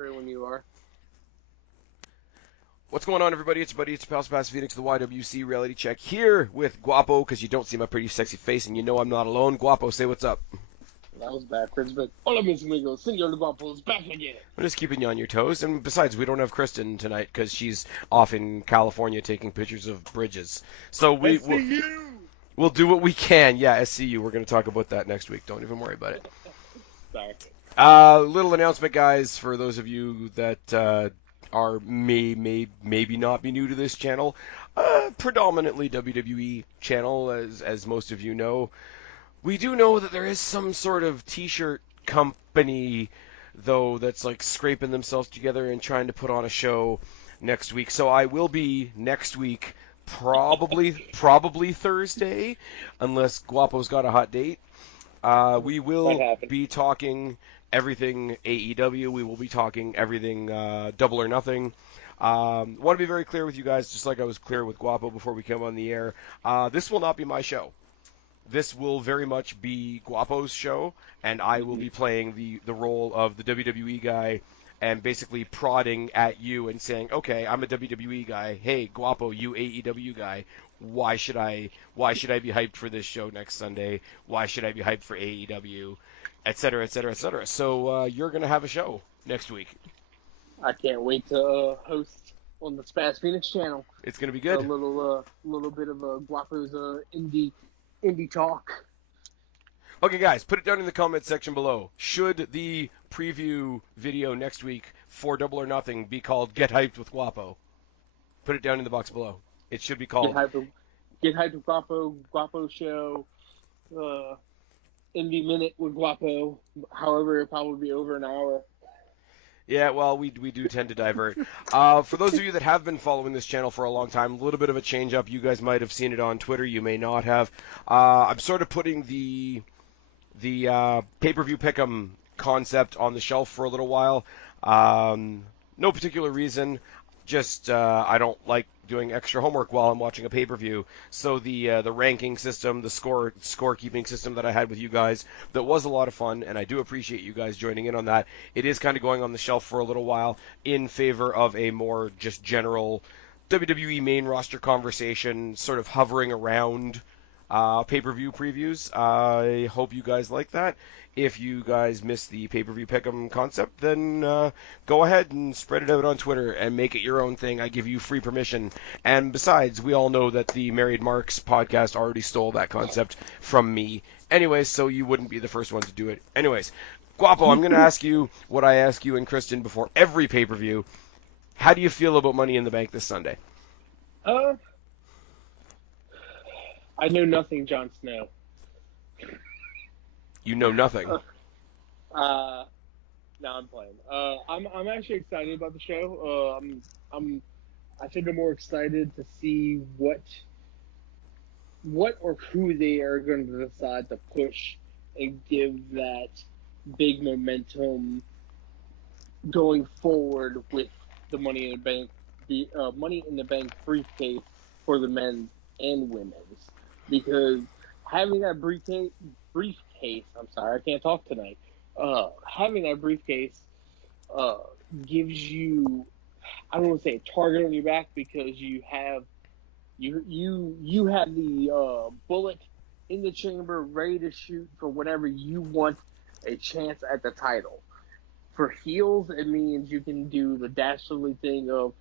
Ready when you are. What's going on, everybody? It's your buddy, it's your pal, Sebastian Phoenix, the YWC Reality Check here with Guapo, because you don't see my pretty sexy face and you know I'm not alone. Guapo, say what's up. That was backwards, but hola mis amigos, Senor Guapo is back again. I'm just keeping you on your toes, and besides, we don't have Kristen tonight because she's off in California taking pictures of bridges. So SCU! we'll do what we can. Yeah, SCU, we're going to talk about that next week. Don't even worry about it. Sorry. Little announcement, guys, for those of you that are maybe not be new to this channel. Predominantly WWE channel, as most of you know. We do know that there is some sort of T-shirt company, though, that's like scraping themselves together and trying to put on a show next week. So I will be next week, probably Thursday, unless Guapo's got a hot date. We will be talking everything AEW. We will be talking everything Double or Nothing. Want to be very clear with you guys, just like I was clear with Guapo before we came on the air. This will not be my show. This will very much be Guapo's show, and I will be playing the role of the WWE guy and basically prodding at you and saying, okay, I'm a WWE guy. Hey, Guapo, you AEW guy. Why should I be hyped for this show next Sunday? Why should I be hyped for AEW? Et cetera, et cetera, et cetera. So you're going to have a show next week. I can't wait to host on the Spaz Phoenix channel. It's going to be good. A little bit of Guapo's indie talk. Okay, guys, put it down in the comment section below. Should the preview video next week for Double or Nothing be called Get Hyped with Guapo? Put it down in the box below. It should be called Get Hyped with Guapo Show, Indie Minute with Guapo. However, it'll probably be over an hour. Yeah, well, we do tend to divert. For those of you that have been following this channel for a long time, a little bit of a change up. You guys might have seen it on Twitter. You may not have. I'm sort of putting the pay-per-view pick'em concept on the shelf for a little while. No particular reason. Just I don't like doing extra homework while I'm watching a pay-per-view. So the ranking system, the scorekeeping system that I had with you guys, that was a lot of fun, and I do appreciate you guys joining in on that. It is kind of going on the shelf for a little while in favor of a more just general WWE main roster conversation, sort of hovering around pay-per-view previews. I hope you guys like that. If you guys miss the pay-per-view pick'em concept, then go ahead and spread it out on Twitter and make it your own thing. I give you free permission. And besides, we all know that the Married Marks podcast already stole that concept from me. Anyways, so you wouldn't be the first one to do it. Anyways, Guapo, I'm going to ask you what I ask you and Kristen before every pay-per-view. How do you feel about Money in the Bank this Sunday? I know nothing, Jon Snow. You know nothing. No, I'm playing. I'm actually excited about the show. I think I'm more excited to see what or who they are going to decide to push and give that big momentum going forward with the Money in the Bank, Money in the Bank briefcase for the men's and women's, because having that briefcase. I'm sorry, I can't talk tonight. Having that briefcase gives you, I don't want to say a target on your back, because you have the bullet in the chamber ready to shoot for whenever you want a chance at the title. For heels, it means you can do the dastardly thing of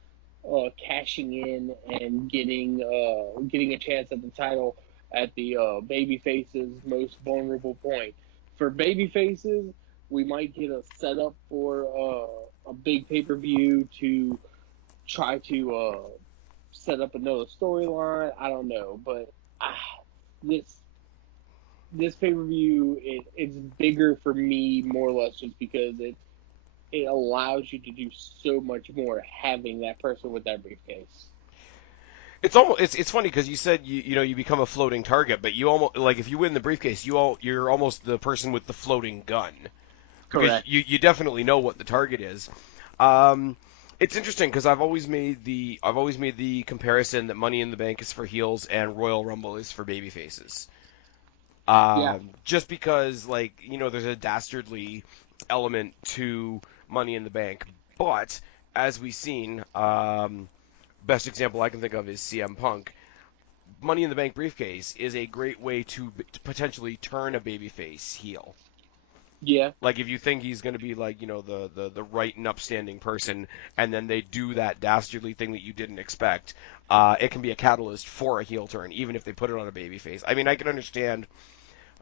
cashing in and getting a chance at the title at the babyface's most vulnerable point. For babyfaces, we might get a setup for a big pay-per-view to try to set up another storyline. I don't know, but this pay-per-view, it's bigger for me more or less just because it allows you to do so much more having that person with that briefcase. It's funny because you said you become a floating target, but you almost, like, if you win the briefcase, you're almost the person with the floating gun. Correct. You definitely know what the target is. It's interesting because I've always made the comparison that Money in the Bank is for heels and Royal Rumble is for babyfaces. Yeah. Just because, like, there's a dastardly element to Money in the Bank. But as we've seen, best example I can think of is CM Punk. Money in the Bank briefcase is a great way to potentially turn a babyface heel. Yeah. Like, if you think he's going to be, like, the right and upstanding person, and then they do that dastardly thing that you didn't expect, it can be a catalyst for a heel turn, even if they put it on a babyface. I mean, I can understand.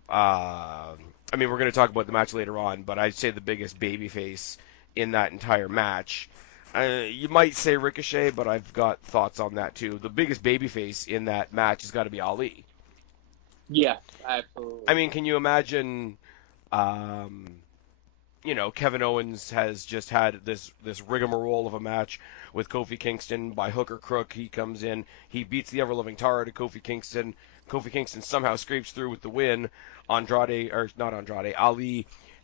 I mean, we're going to talk about the match later on, but I'd say the biggest babyface in that entire match. You might say Ricochet, but I've got thoughts on that too. The biggest babyface in that match has got to be Ali. Yeah, absolutely. I mean, can you imagine? Kevin Owens has just had this rigmarole of a match with Kofi Kingston. By hook or crook, he comes in, he beats the ever-loving Tara to Kofi Kingston. Kofi Kingston somehow scrapes through with the win. Ali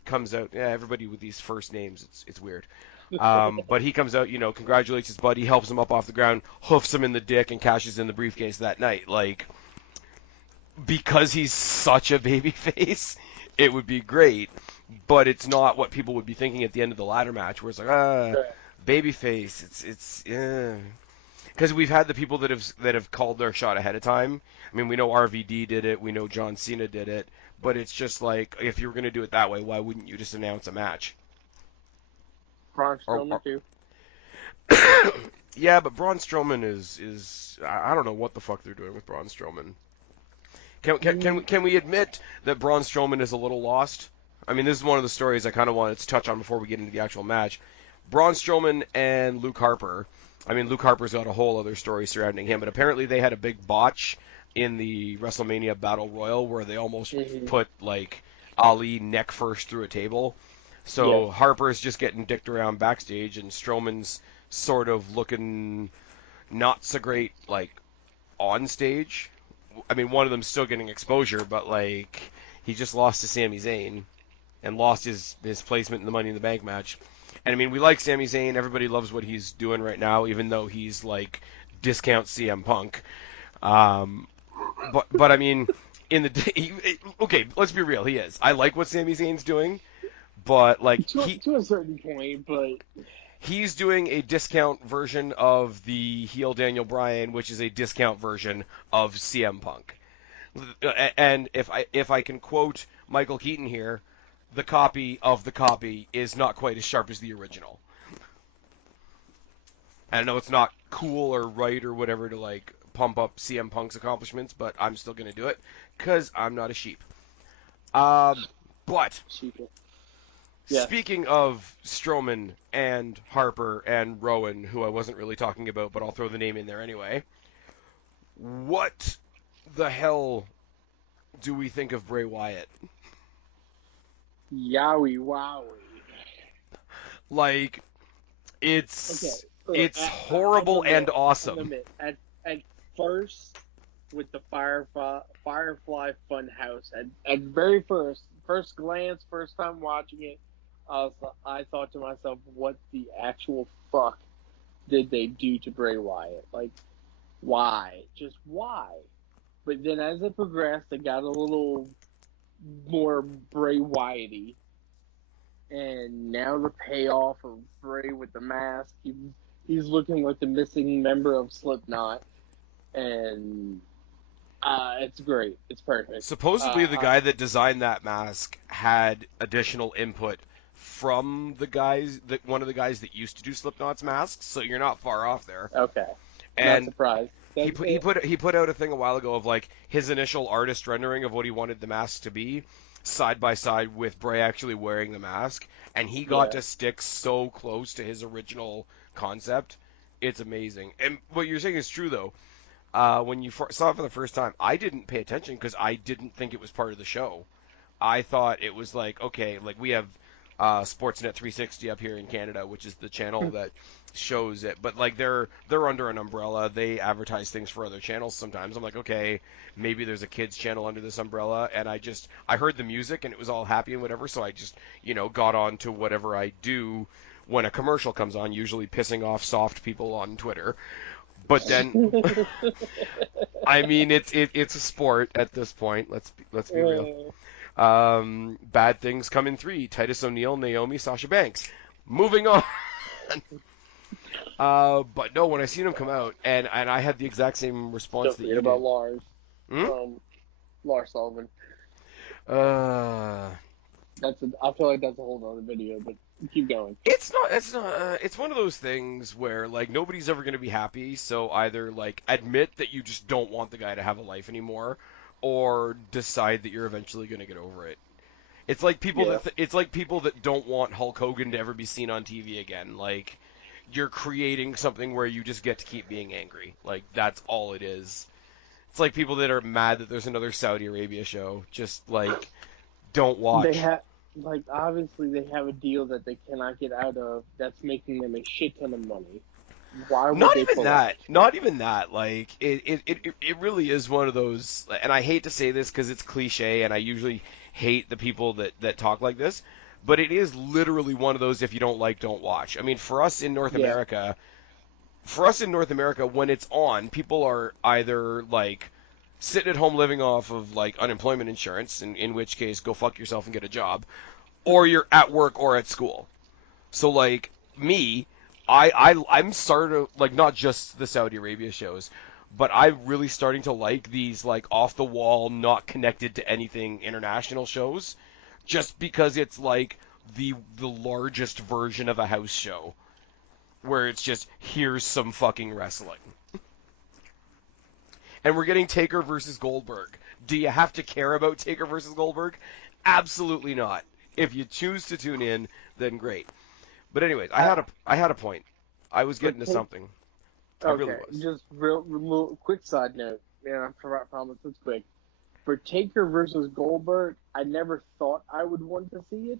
comes out. Yeah, everybody with these first names, it's weird. But he comes out, congratulates his buddy, helps him up off the ground, hoofs him in the dick, and cashes in the briefcase that night. Like, because he's such a babyface, it would be great, but it's not what people would be thinking at the end of the ladder match, where it's like, babyface. It's because we've had the people that have called their shot ahead of time. I mean, we know RVD did it, we know John Cena did it, but it's just like, if you're going to do it that way, why wouldn't you just announce a match? Braun Strowman too. Yeah, but Braun Strowman is I don't know what the fuck they're doing with Braun Strowman. Can we admit that Braun Strowman is a little lost? I mean, this is one of the stories I kind of wanted to touch on before we get into the actual match. Braun Strowman and Luke Harper. I mean, Luke Harper's got a whole other story surrounding him, but apparently they had a big botch in the WrestleMania Battle Royal where they almost put, like, Ali neck first through a table. So Harper's just getting dicked around backstage, and Strowman's sort of looking not so great, like, on stage. I mean, one of them's still getting exposure, but, like, he just lost to Sami Zayn and lost his placement in the Money in the Bank match. And, I mean, we like Sami Zayn. Everybody loves what he's doing right now, even though he's, like, discount CM Punk. But I mean, okay, let's be real. He is. I like what Sami Zayn's doing, but, like, to a certain point, but he's doing a discount version of the heel Daniel Bryan, which is a discount version of CM Punk. And if I can quote Michael Keaton here, the copy of the copy is not quite as sharp as the original. I know it's not cool or right or whatever to, like, pump up CM Punk's accomplishments, but I'm still going to do it because I'm not a sheep. But speaking of Strowman and Harper and Rowan, who I wasn't really talking about, but I'll throw the name in there anyway, what the hell do we think of Bray Wyatt? Yowie wowie. Like, it's horrible and awesome. At first, with the Firefly Funhouse, at very first glance, first time watching it, I thought to myself, what the actual fuck did they do to Bray Wyatt? Like, why? Just why? But then as it progressed, it got a little more Bray Wyatt-y. And now the payoff of Bray with the mask, he's looking like the missing member of Slipknot. And it's great. It's perfect. Supposedly the guy that designed that mask had additional input from one of the guys that used to do Slipknot's masks, so you're not far off there. Okay. And not surprised. He put out a thing a while ago of, like, his initial artist rendering of what he wanted the mask to be, side by side with Bray actually wearing the mask, and he got to stick so close to his original concept. It's amazing. And what you're saying is true, though. When you saw it for the first time, I didn't pay attention because I didn't think it was part of the show. I thought it was like, okay, like we have Sportsnet 360 up here in Canada, which is the channel that shows it, but like they're under an umbrella. They advertise things for other channels sometimes. I'm like, okay, maybe there's a kids channel under this umbrella, and I heard the music and it was all happy and whatever, so I just got on to whatever I do when a commercial comes on, usually pissing off soft people on Twitter. But then, I mean, it's a sport at this point. Let's be real. Bad things come in 3: Titus O'Neil, Naomi, Sasha Banks. Moving on. But no, when I seen him come out, and I had the exact same response Don't that forget you about did. Lars. Hmm? Lars Sullivan. Uh, I feel like that's a whole other video, but keep going. it's not. It's not. It's one of those things where like nobody's ever gonna be happy. So either like admit that you just don't want the guy to have a life anymore, or decide that you're eventually gonna get over it. It's like people Yeah. that it's like people that don't want Hulk Hogan to ever be seen on TV again. Like you're creating something where you just get to keep being angry. Like that's all it is. It's like people that are mad that there's another Saudi Arabia show. Just like don't They watch. have, like, obviously they have a deal that they cannot get out of that's making them a shit ton of money. Why would Not they even pull out? that. Not even that. Like it really is one of those. And I hate to say this because it's cliche, and I usually hate the people that talk like this. But it is literally one of those. If you don't like, don't watch. I mean, Yeah. For us in North America, when it's on, people are either like sitting at home living off of like unemployment insurance, in which case go fuck yourself and get a job, or you're at work or at school. So like me, I'm starting to like not just the Saudi Arabia shows, but I'm really starting to like these like off the wall, not connected to anything international shows, just because it's like the largest version of a house show where it's just here's some fucking wrestling. And we're getting Taker versus Goldberg. Do you have to care about Taker versus Goldberg? Absolutely not. If you choose to tune in, then great. But anyways, I, I had a point. I was for getting to take, something. I really okay, was. just real quick side note. Yeah, I promise it's quick. For Taker versus Goldberg, I never thought I would want to see it.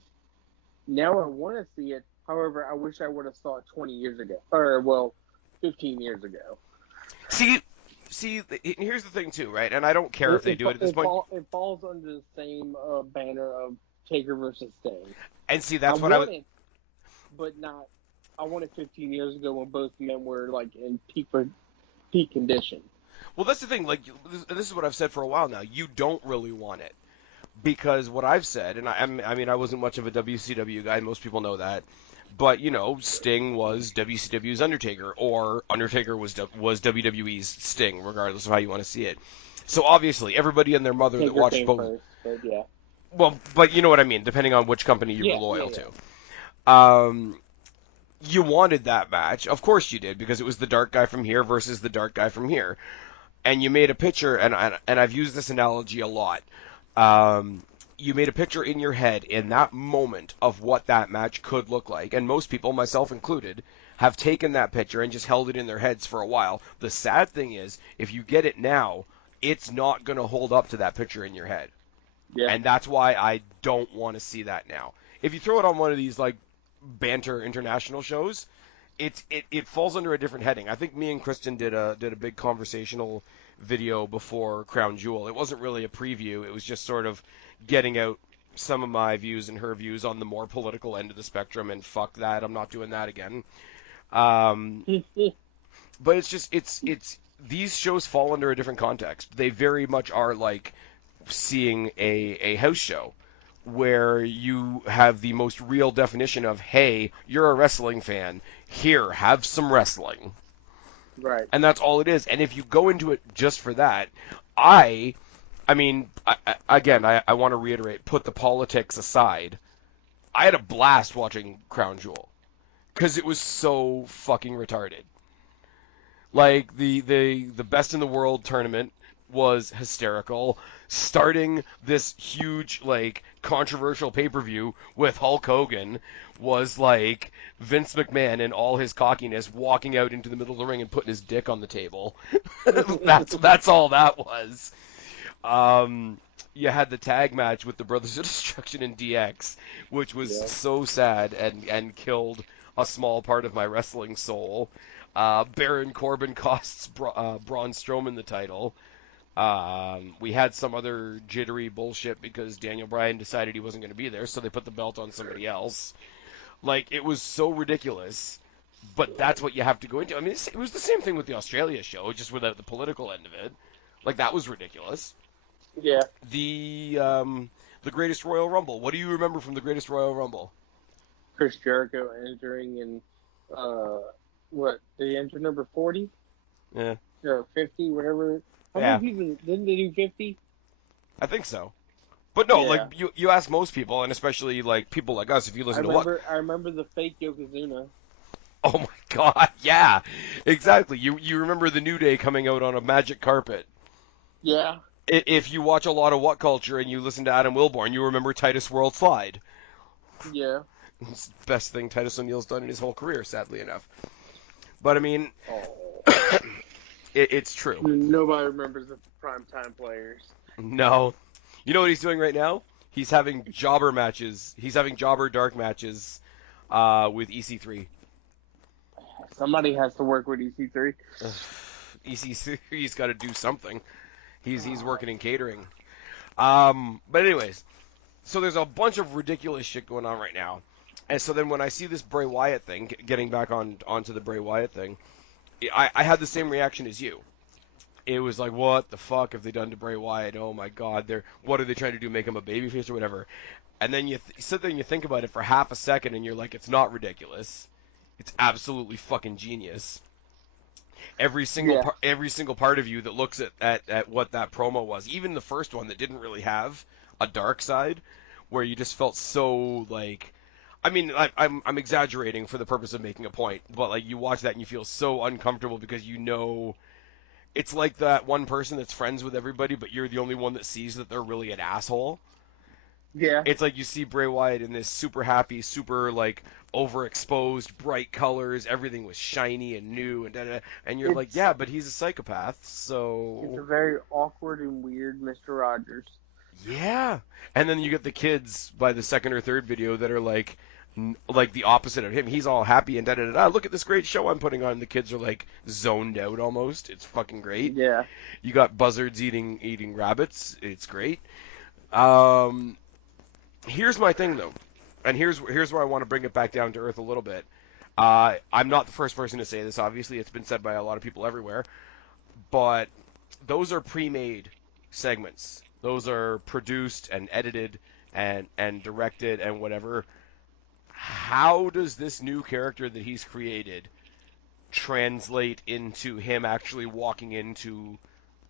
Now I want to see it. However, I wish I would have saw it 20 years ago, or well, 15 years ago. See, here's the thing too, right? And I don't care if they do it at this point. It falls under the same banner of Taker versus Sting. And see, I that's what I was. want it, but not. I want it 15 years ago when both men were like in peak condition. Well, that's the thing. Like, this is what I've said for a while now. You don't really want it because what I've said, and I mean, I wasn't much of a WCW guy. Most people know that. But you know, Sting was WCW's Undertaker, or Undertaker was WWE's Sting, regardless of how you want to see it. So obviously, everybody and their mother that Taker watched came both. first, but yeah, Well, but you know what I mean. Depending on which company you were yeah, loyal yeah. to. You wanted that match, of course you did, because it was the dark guy from here versus the dark guy from here, and you made a picture, and I've used this analogy a lot. Um, you made a picture in your head in that moment of what that match could look like, and most people, myself included, have taken that picture and just held it in their heads for a while. The sad thing is, if you get it now, it's not going to hold up to that picture in your head, Yeah. and that's why I don't want to see that now. If you throw it on one of these like banter international shows, it falls under a different heading. I think me and Kristen did a big conversational video before Crown Jewel. It wasn't really a preview. It was just sort of getting out some of my views and her views on the more political end of the spectrum. And fuck that, I'm not doing that again. Um, but it's just it's these shows fall under a different context. They very much are like seeing a house show where you have the most real definition of, hey, you're a wrestling fan. Here, have some wrestling. Right. And that's all it is. And if you go into it just for that, I mean, again, I want to reiterate, put the politics aside. I had a blast watching Crown Jewel because it was so fucking retarded. Like the best in the world tournament was hysterical. Starting this huge like controversial pay-per-view with Hulk Hogan was like Vince McMahon in all his cockiness walking out into the middle of the ring and putting his dick on the table. That's all that was. You had the tag match with the Brothers of Destruction and DX, which was Yeah. so sad and killed a small part of my wrestling soul. Baron Corbin costs Braun Strowman the title. We had some other jittery bullshit because Daniel Bryan decided he wasn't going to be there, so they put the belt on somebody else. Like, it was so ridiculous, but that's what you have to go into. I mean, it was the same thing with the Australia show, just without the political end of it. Like, that was ridiculous. Yeah. The Greatest Royal Rumble. What do you remember from the Greatest Royal Rumble? Chris Jericho entering in, what, did he enter number 40? Yeah. Or 50, whatever. How Yeah. many people, didn't they do 50? I think so. But no, like Yeah. you ask most people, and especially like people like us, if you listen to what. I remember the fake Yokozuna. Oh my God, yeah, exactly. You remember the New Day coming out on a magic carpet. Yeah. If you watch a lot of What Culture and you listen to Adam Wilborn, you remember Titus World Slide. Yeah. It's the best thing Titus O'Neil's done in his whole career, sadly enough. But I mean, Oh. it's true. Nobody remembers the primetime players. No. You know what he's doing right now? He's having jobber matches. He's having jobber dark matches with EC3. Somebody has to work with EC3. EC3's got to do something. He's working in catering. But anyways, so there's a bunch of ridiculous shit going on right now. And so then when I see this Bray Wyatt thing, getting back onto the Bray Wyatt thing, I had the same reaction as you. It was like, what the fuck have they done to Bray Wyatt? Oh my God, what are they trying to do? Make him a babyface or whatever? And then you sit there and you think about it for half a second, and you're like, it's not ridiculous. It's absolutely fucking genius. Every single part of you that looks at what that promo was, even the first one that didn't really have a dark side, where you just felt so like. I mean, I'm exaggerating for the purpose of making a point, but like you watch that and you feel so uncomfortable because you know it's like that one person that's friends with everybody, but you're the only one that sees that they're really an asshole. Yeah. It's like you see Bray Wyatt in this super happy, super like overexposed, bright colors. Everything was shiny and new, and da-da, and you're like, yeah, but he's a psychopath, so. It's a very awkward and weird Mr. Rogers. Yeah, and then you get the kids by the second or third video that are like the opposite of him. He's all happy and da da da. Look at this great show I'm putting on. The kids are like zoned out almost. It's fucking great. Yeah. You got buzzards eating rabbits. It's great. Here's my thing though, and here's where I want to bring it back down to earth a little bit. I'm not the first person to say this. Obviously, it's been said by a lot of people everywhere, but those are pre-made segments. Those are produced and edited and directed and whatever. How does this new character that he's created translate into him actually walking into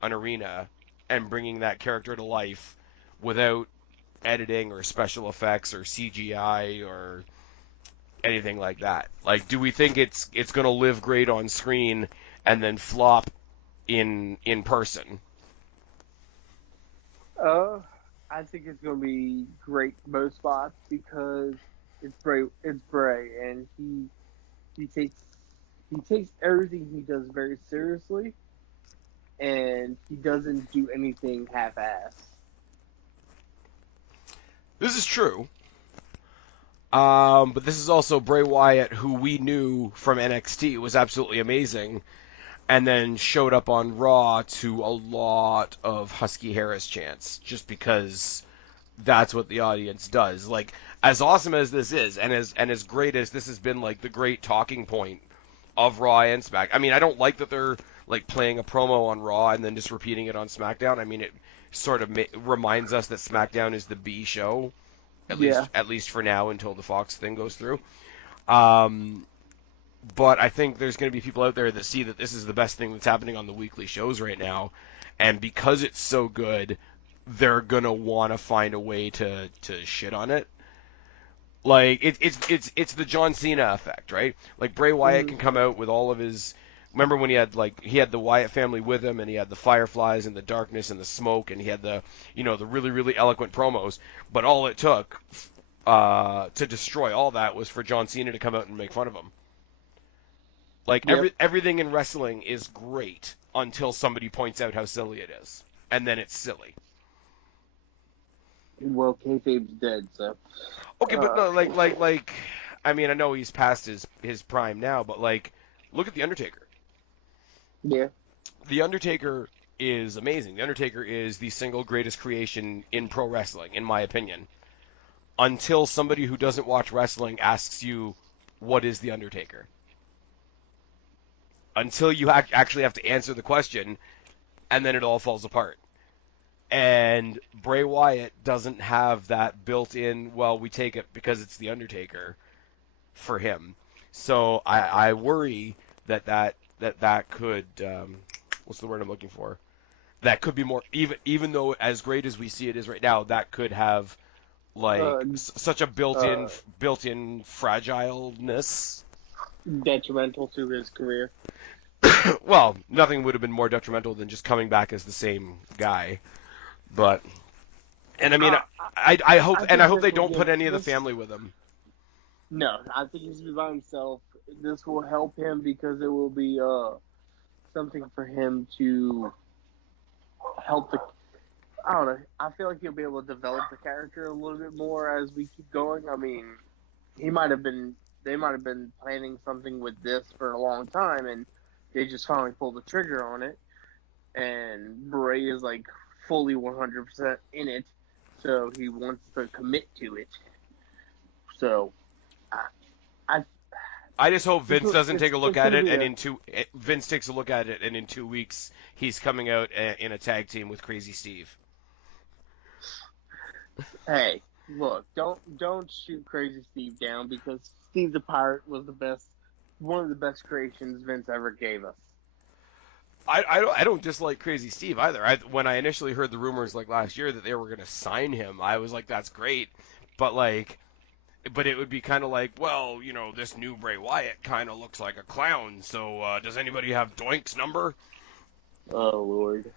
an arena and bringing that character to life without editing or special effects or CGI or anything like that? Like, do we think it's going to live great on screen and then flop in person? I think it's going to be great most spots because it's Bray. It's Bray, and he takes everything he does very seriously, and he doesn't do anything half-assed. This is true. But this is also Bray Wyatt, who we knew from NXT was absolutely amazing, and then showed up on Raw to a lot of Husky Harris chants, just because that's what the audience does. Like, as awesome as this is, and as great as this has been, like the great talking point of Raw and Smack. I mean, I don't like that they're like playing a promo on Raw and then just repeating it on SmackDown. I mean, it sort of reminds us that SmackDown is the B show, at least for now until the Fox thing goes through. But I think there's going to be people out there that see that this is the best thing that's happening on the weekly shows right now, and because it's so good, they're going to want to find a way to shit on it. Like it's the John Cena effect, right? Like Bray Wyatt can come out with all of his. Remember when he had the Wyatt family with him, and he had the Fireflies and the darkness and the smoke, and he had the the really really eloquent promos. But all it took to destroy all that was for John Cena to come out and make fun of him. Like everything in wrestling is great until somebody points out how silly it is, and then it's silly. Well, kayfabe's dead, so. Okay, but no, like, I mean, I know he's past his prime now, but like, look at The Undertaker. Yeah. The Undertaker is amazing. The Undertaker is the single greatest creation in pro wrestling, in my opinion. Until somebody who doesn't watch wrestling asks you, what is The Undertaker? Until you actually have to answer the question, and then it all falls apart. And Bray Wyatt doesn't have that built-in, well, we take it because it's The Undertaker. for him. So I worry that could what's the word I'm looking for? That could be more, even though as great as we see it is right now, that could have like Uh, such a built-in fragileness. Detrimental to his career. Well, nothing would have been more detrimental than just coming back as the same guy. But and I mean, Uh, I hope I and I think hope this they will don't put give any of the this. family with him. No, I think he's by himself. This will help him because it will be something for him to help the. I don't know. I feel like he'll be able to develop the character a little bit more as we keep going. I mean, he might have been. They might have been planning something with this for a long time, and they just finally pulled the trigger on it. And Bray is like fully 100% in it, so he wants to commit to it. So, I I just hope Vince doesn't take a look it's at gonna it, be and a Vince takes a look at it, and in 2 weeks he's coming out in a tag team with Crazy Steve. hey. Look, don't shoot Crazy Steve down because Steve the Pirate was one of the best creations Vince ever gave us. I don't dislike Crazy Steve either. When I initially heard the rumors like last year that they were going to sign him, I was like, that's great, but it would be kind of like, well, this new Bray Wyatt kind of looks like a clown. So does anybody have Doink's number? Oh Lord,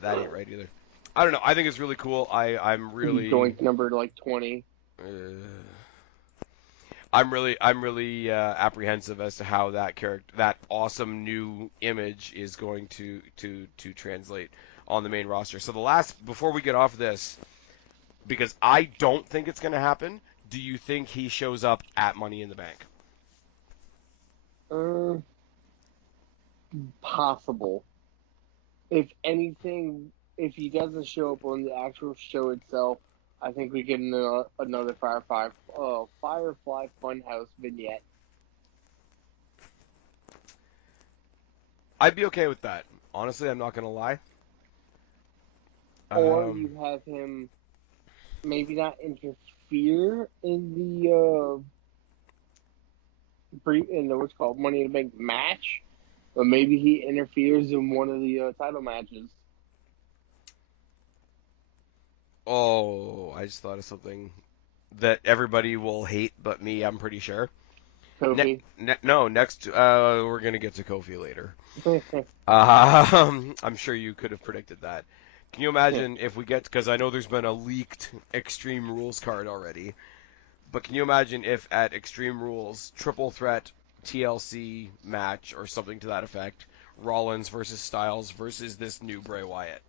That ain't right either. I don't know. I think it's really cool. I'm really Doink number like 20. uh, I'm really apprehensive as to how that awesome new image is going to translate on the main roster. So before we get off this, because I don't think it's going to happen, do you think he shows up at Money in the Bank? Possible. If anything, if he doesn't show up on the actual show itself, I think we get another Firefly Funhouse vignette. I'd be okay with that. Honestly, I'm not going to lie. Or you have him maybe not interfere in the what's called Money in the Bank match, but maybe he interferes in one of the title matches. Oh, I just thought of something that everybody will hate but me, I'm pretty sure. Kofi. Next, we're going to get to Kofi later. I'm sure you could have predicted that. Can you imagine if we get, because I know there's been a leaked Extreme Rules card already, but can you imagine if at Extreme Rules, triple threat TLC match or something to that effect, Rollins versus Styles versus this new Bray Wyatt?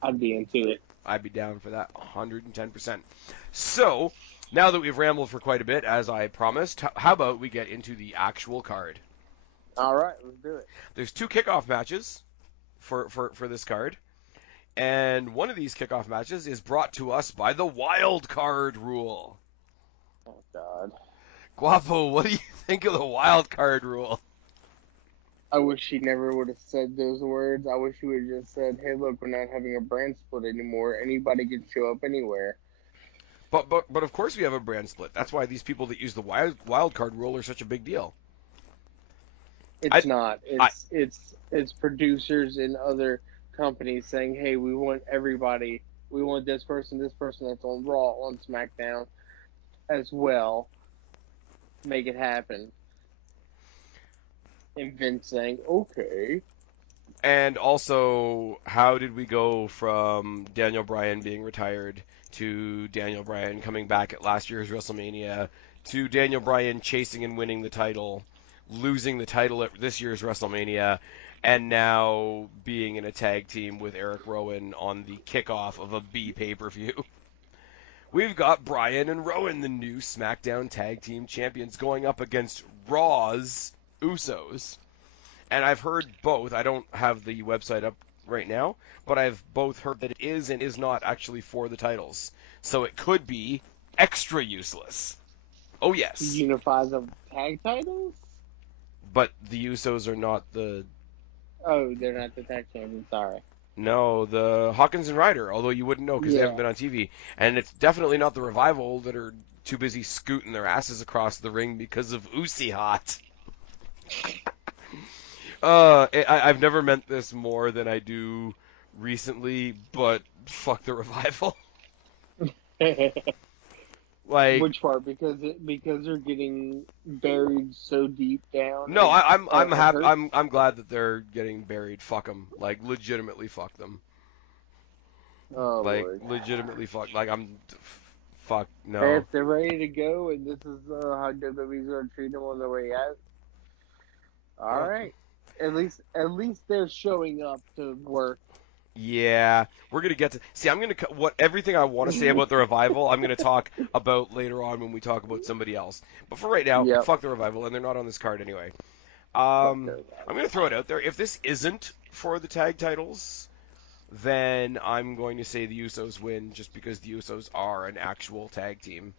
I'd be into it. I'd be down for that 110%. So, now that we've rambled for quite a bit, as I promised, how about we get into the actual card? All right, let's do it. There's 2 kickoff matches for this card, and one of these kickoff matches is brought to us by the wild card rule. Oh, God. Guapo, what do you think of the wild card rule? I wish she never would have said those words. I wish she would have just said, hey, look, we're not having a brand split anymore. Anybody can show up anywhere. But of course we have a brand split. That's why these people that use the wild card rule are such a big deal. It's not. It's producers and other companies saying, hey, we want everybody. We want this person that's on Raw, on SmackDown as well. Make it happen. And Vince saying, okay. And also, how did we go from Daniel Bryan being retired to Daniel Bryan coming back at last year's WrestleMania to Daniel Bryan chasing and winning the title, losing the title at this year's WrestleMania, and now being in a tag team with Eric Rowan on the kickoff of a B pay-per-view? We've got Bryan and Rowan, the new SmackDown Tag Team Champions, going up against Raw's Usos. And I've heard both. I don't have the website up right now, but I've both heard that it is and is not actually for the titles. So it could be extra useless. Oh, yes. Unify the tag titles? But the Usos are not the... Oh, they're not the tag champions. Sorry. No, the Hawkins and Ryder, although you wouldn't know because they haven't been on TV. And it's definitely not the Revival that are too busy scooting their asses across the ring because of Usi Hot. I've never meant this more than I do recently, but fuck the Revival. Like, Which part? Because they're getting buried so deep down. no, And, I'm happy. hurt. I'm glad that they're getting buried. Fuck them. Like, legitimately fuck them. Oh Like, Lord. legitimately fuck. Like, fuck Hey, no. if they're ready to go, and this is how WWE's going to treat them on their way out, all Well, right. At least they're showing up to work. yeah, we're gonna get to see. I'm gonna what everything I want to say about the Revival. I'm gonna talk about later on when we talk about somebody else. But for right now, Yep. fuck the Revival, and they're not on this card anyway. Fuck I'm their gonna throw it out there. If this isn't for the tag titles, then I'm going to say the Usos win, just because the Usos are an actual tag team.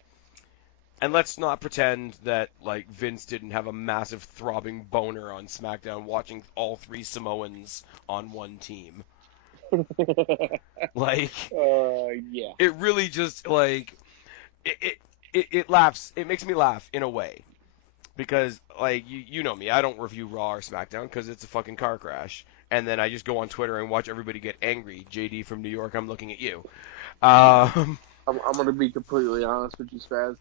And let's not pretend that like Vince didn't have a massive throbbing boner on SmackDown watching all three Samoans on one team. Like, yeah. it really just like it laughs. It makes me laugh in a way because like you know me, I don't review Raw or SmackDown because it's a fucking car crash, and then I just go on Twitter and watch everybody get angry. JD from New York, I'm looking at you. Um, I'm going to be completely honest with you, Spaz.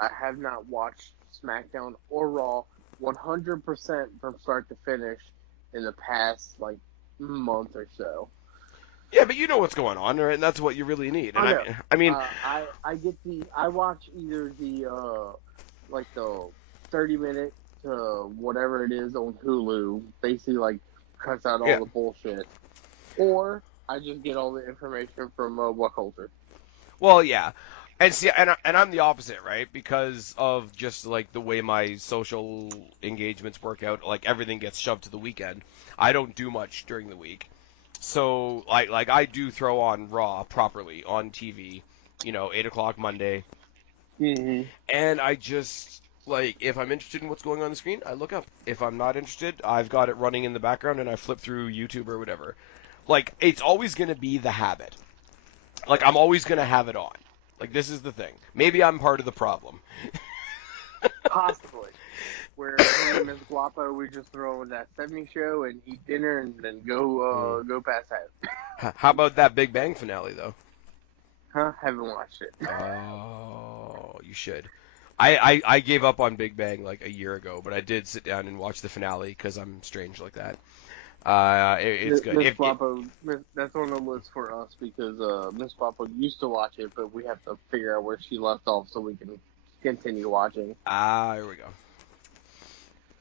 I have not watched SmackDown or Raw 100% from start to finish in the past, like, month or so. yeah, but you know what's going on, right? And that's what you really need. And I know. I mean, I watch either the, like, the 30-minute to whatever it is on Hulu, basically, like, cuts out all yeah. the bullshit. Or I just get all the information from What Culture. Well, yeah. And see, and I'm the opposite, right? Because of just like the way my social engagements work out, like everything gets shoved to the weekend. I don't do much during the week, so like I do throw on Raw properly on TV, 8 o'clock Monday, Mm-hmm. and I just like if I'm interested in what's going on the screen, I look up. If I'm not interested, I've got it running in the background and I flip through YouTube or whatever. Like it's always going to be the habit. Like I'm always going to have it on. Like this is the thing. Maybe I'm part of the problem. Possibly. Where me and Miss Guapo, we just throw in that 70 show and eat dinner and then go pass out. How about that Big Bang finale though? Huh? Haven't watched it. Oh, you should. I gave up on Big Bang like a year ago, but I did sit down and watch the finale because I'm strange like that. It's good. Miss Guapo, that's on the list for us because Miss Guapo used to watch it, but we have to figure out where she left off so we can continue watching. Here we go.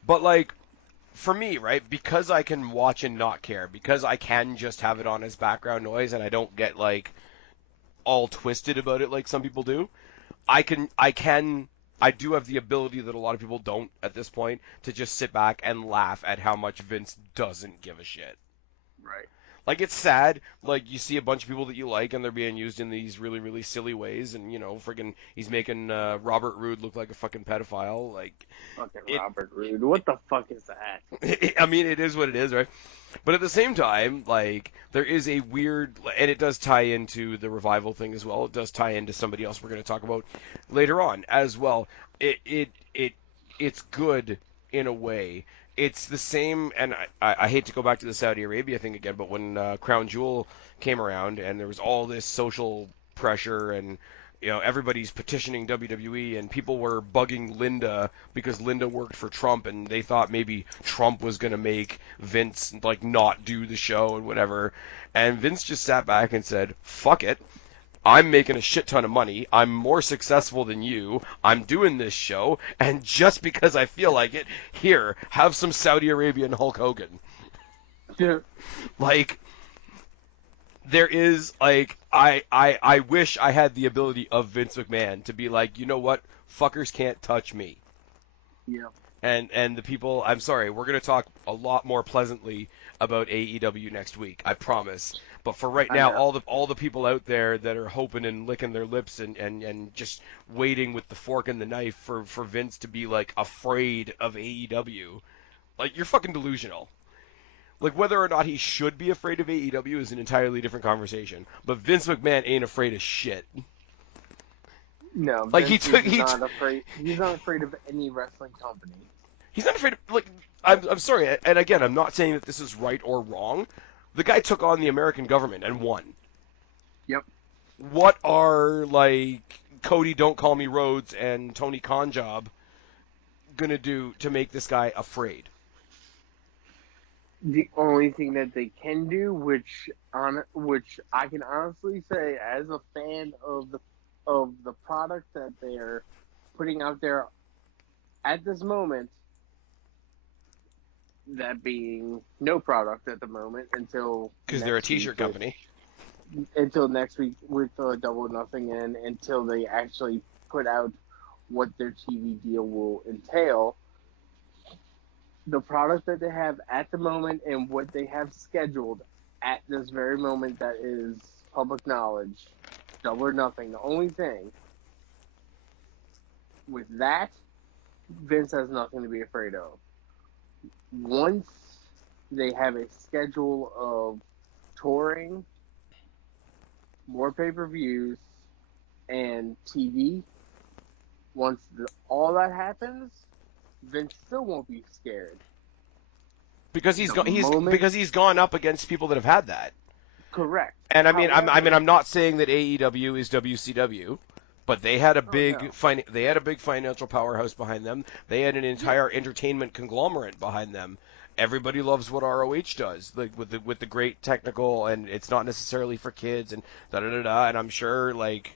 But like for me, right, because I can watch and not care, because I can just have it on as background noise and I don't get like all twisted about it like some people do. I do have the ability that a lot of people don't at this point to just sit back and laugh at how much Vince doesn't give a shit. Right. Like it's sad, like you see a bunch of people that you like and they're being used in these really, really silly ways, and friggin' he's making Robert Roode look like a fucking pedophile. Like, Fucking Robert Roode. What the fuck is that? I mean, it is what it is, right? But at the same time, like there is a weird, and it does tie into the Revival thing as well. It does tie into somebody else we're going to talk about later on as well. It's good in a way. It's the same, and I hate to go back to the Saudi Arabia thing again, but when Crown Jewel came around and there was all this social pressure and everybody's petitioning WWE and people were bugging Linda because Linda worked for Trump and they thought maybe Trump was going to make Vince like not do the show and whatever, and Vince just sat back and said, fuck it, I'm making a shit ton of money. I'm more successful than you. I'm doing this show, and just because I feel like it, here, have some Saudi Arabian Hulk Hogan. Yeah. Like, there is, like, I wish I had the ability of Vince McMahon to be like, you know what? Fuckers can't touch me. Yeah. And the people, I'm sorry, we're going to talk a lot more pleasantly about AEW next week, I promise. But for right now, all the people out there that are hoping and licking their lips and just waiting with the fork and the knife for Vince to be like afraid of AEW, like you're fucking delusional. Like whether or not he should be afraid of AEW is an entirely different conversation. But Vince McMahon ain't afraid of shit. No, Like Vince is not afraid. He's not afraid of any wrestling company. he's not afraid of, like, I'm sorry, and again, I'm not saying that this is right or wrong. The guy took on the American government and won. Yep. What are, like, Cody Don't Call Me Rhodes and Tony Khanjob gonna do to make this guy afraid? The only thing that they can do, which I can honestly say, as a fan of the product that they're putting out there at this moment, that being no product at the moment until Because they're a T-shirt company. Until next week with Double or Nothing, and until they actually put out what their TV deal will entail. The product that they have at the moment and what they have scheduled at this very moment that is public knowledge, Double or Nothing. The only thing with that, Vince has nothing to be afraid of. Once they have a schedule of touring, more pay-per-views, and TV, once all that happens, Vince still won't be scared. Because he's gone up against people that have had that. Correct. And I mean, I'm not saying that AEW is WCW, but they had a big financial powerhouse behind them. They had an entire entertainment conglomerate behind them. Everybody loves what ROH does, like with the great technical, and it's not necessarily for kids and da da da da. And I'm sure like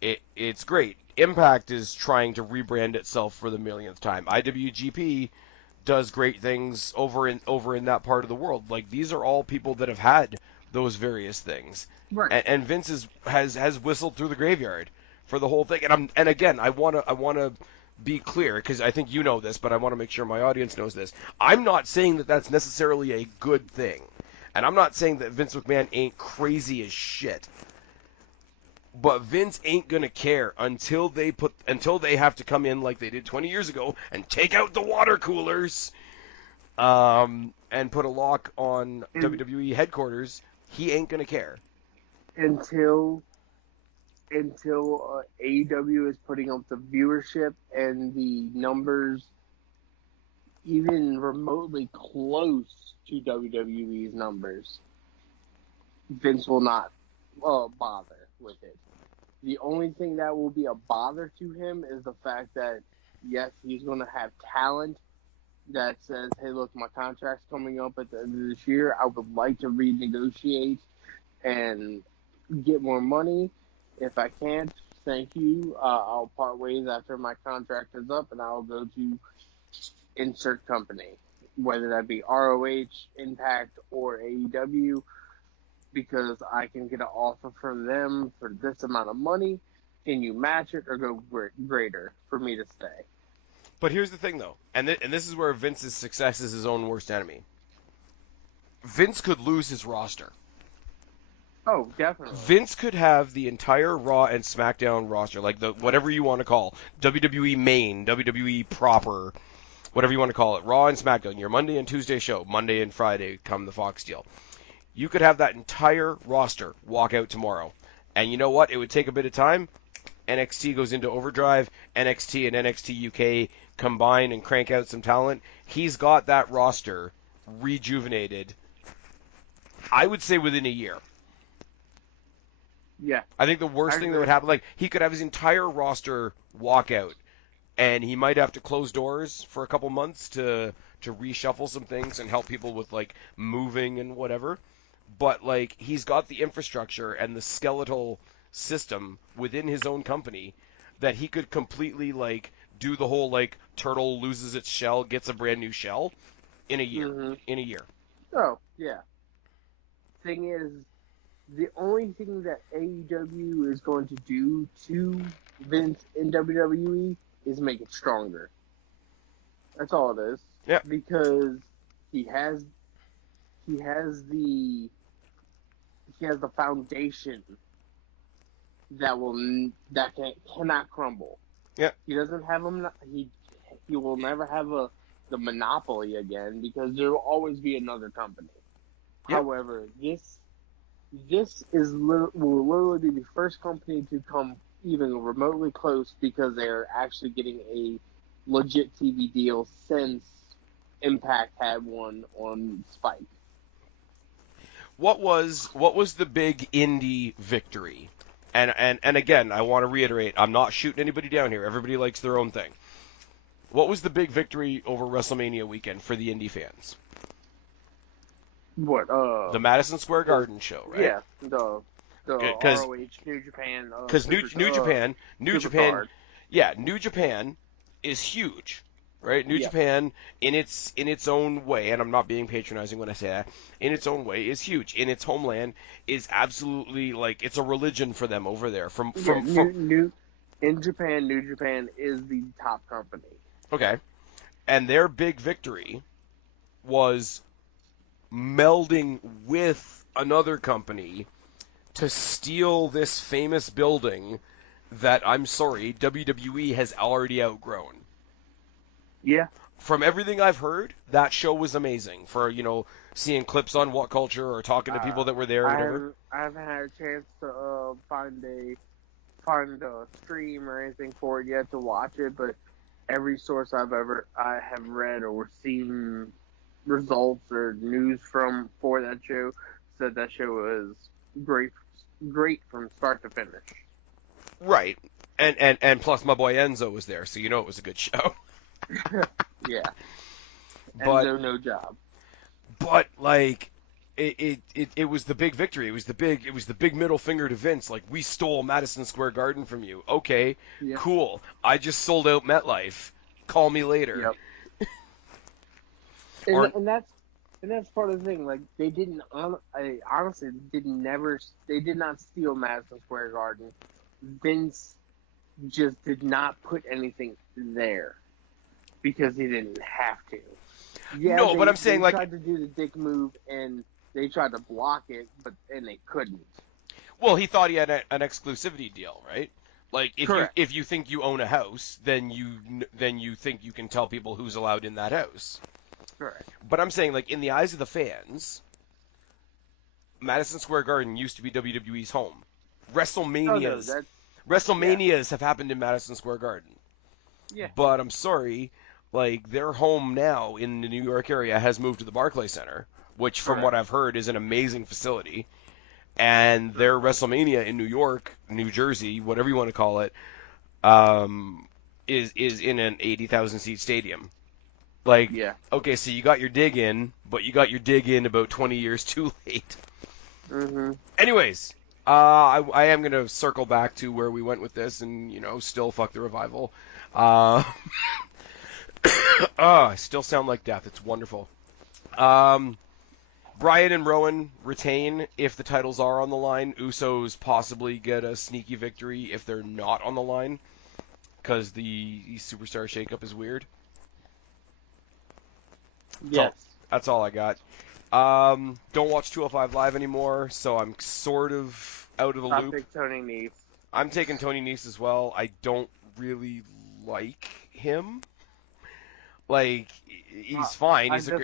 it's great. Impact is trying to rebrand itself for the millionth time. IWGP does great things over in that part of the world. Like these are all people that have had those various things, right? And Vince has whistled through the graveyard for the whole thing. And again, I wanna be clear because I think you know this, but I want to make sure my audience knows this. I'm not saying that that's necessarily a good thing, and I'm not saying that Vince McMahon ain't crazy as shit. But Vince ain't gonna care until they have to come in like they did 20 years ago and take out the water coolers, and put a lock on WWE headquarters. He ain't gonna care until AEW is putting up the viewership and the numbers even remotely close to WWE's numbers. Vince will not bother with it. The only thing that will be a bother to him is the fact that, yes, he's going to have talent that says, hey, look, my contract's coming up at the end of this year. I would like to renegotiate and get more money. If I can't, thank you. I'll part ways after my contract is up, and I'll go to insert company, whether that be ROH, Impact, or AEW, because I can get an offer from them for this amount of money. Can you match it or go greater for me to stay? But here's the thing, though, and this is where Vince's success is his own worst enemy. Vince could lose his roster. Oh, definitely. Vince could have the entire Raw and SmackDown roster, like the whatever you want to call WWE main, WWE proper, whatever you want to call it, Raw and SmackDown, your Monday and Tuesday show, Monday and Friday come the Fox deal. You could have that entire roster walk out tomorrow. And you know what? It would take a bit of time. NXT goes into overdrive. NXT and NXT UK combine and crank out some talent. He's got that roster rejuvenated, I would say, within a year. Yeah. I think the worst thing that would happen, like, he could have his entire roster walk out, and he might have to close doors for a couple months to reshuffle some things and help people with, like, moving and whatever. But, like, he's got the infrastructure and the skeletal system within his own company that he could completely, like, do the whole, like, turtle loses its shell, gets a brand new shell in a year. Mm-hmm. In a year. Oh, yeah. Thing is, the only thing that AEW is going to do to Vince in WWE is make it stronger. That's all it is. Yeah. Because he has the foundation that cannot crumble. Yeah. He doesn't have he will never have the monopoly again because there will always be another company. Yep. However, this will literally be the first company to come even remotely close because they're actually getting a legit TV deal since Impact had one on Spike. What was the big indie victory? And again, I want to reiterate, I'm not shooting anybody down here. Everybody likes their own thing. What was the big victory over WrestleMania weekend for the indie fans? What? The Madison Square Garden show, right? Yeah, the ROH New Japan. Because New Japan, Card. yeah, New Japan is huge, right? New Yep. Japan in its own way, and I'm not being patronizing when I say that, in its own way is huge. In its homeland is absolutely like it's a religion for them over there. In Japan, New Japan is the top company. Okay, and their big victory was melding with another company to steal this famous building that, I'm sorry, WWE has already outgrown. Yeah. From everything I've heard, that show was amazing. For, seeing clips on What Culture or talking to people that were there or whatever. I haven't had a chance to find a stream or anything for it yet to watch it, but every source I have read or seen results or news for that show said that show was great from start to finish. Right. And plus my boy Enzo was there, so it was a good show. Yeah. But Enzo, no job. But like it was the big victory. It was the big middle finger to Vince. Like, we stole Madison Square Garden from you. Okay, yeah. Cool. I just sold out MetLife. Call me later. Yep. and that's part of the thing. Like, they didn't. I honestly did not steal Madison Square Garden. Vince just did not put anything there because he didn't have to. Yeah, no, but I'm saying, they like, tried to do the dick move and they tried to block it, and they couldn't. Well, he thought he had an exclusivity deal, right? Like, Correct. if you think you own a house, then you think you can tell people who's allowed in that house. Correct. But I'm saying, like, in the eyes of the fans, Madison Square Garden used to be WWE's home. WrestleManias have happened in Madison Square Garden. Yeah. But I'm sorry, like, their home now in the New York area has moved to the Barclays Center, which, from what I've heard, is an amazing facility. And their WrestleMania in New York, New Jersey, whatever you want to call it, is in an 80,000 seat stadium. Like, yeah. Okay, so you got your dig in, but you got your dig in about 20 years too late. Mm-hmm. Anyways, I am going to circle back to where we went with this and, still fuck the revival. I still sound like death. It's wonderful. Bryan and Rowan retain if the titles are on the line. Usos possibly get a sneaky victory if they're not on the line, because the Superstar shakeup is weird. Yes. That's all I got. Don't watch 205 Live anymore, so I'm sort of out of the loop. Pick Tony Nese. I'm taking Tony Nese as well. I don't really like him. Like, he's fine. He's At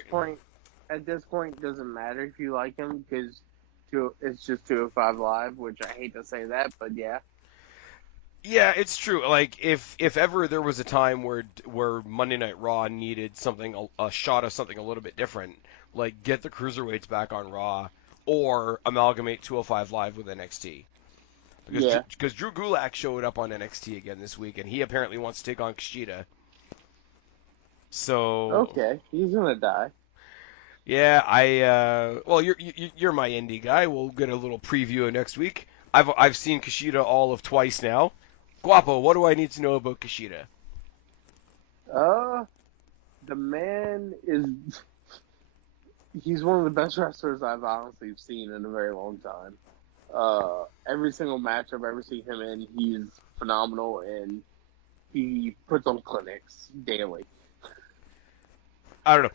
this point, it doesn't matter if you like him because it's just 205 Live, which I hate to say that, but yeah. Yeah, it's true. Like, if ever there was a time where Monday Night Raw needed a shot of something a little bit different, like, get the cruiserweights back on Raw or amalgamate 205 Live with NXT. Because Drew Gulak showed up on NXT again this week, and he apparently wants to take on Kushida. So okay, he's gonna die. Yeah, well, you're my indie guy. We'll get a little preview of next week. I've seen Kushida all of twice now. Guapo, what do I need to know about Kushida? The man he's one of the best wrestlers I've honestly seen in a very long time. Every single match I've ever seen him in, he's phenomenal, and he puts on clinics daily. I don't know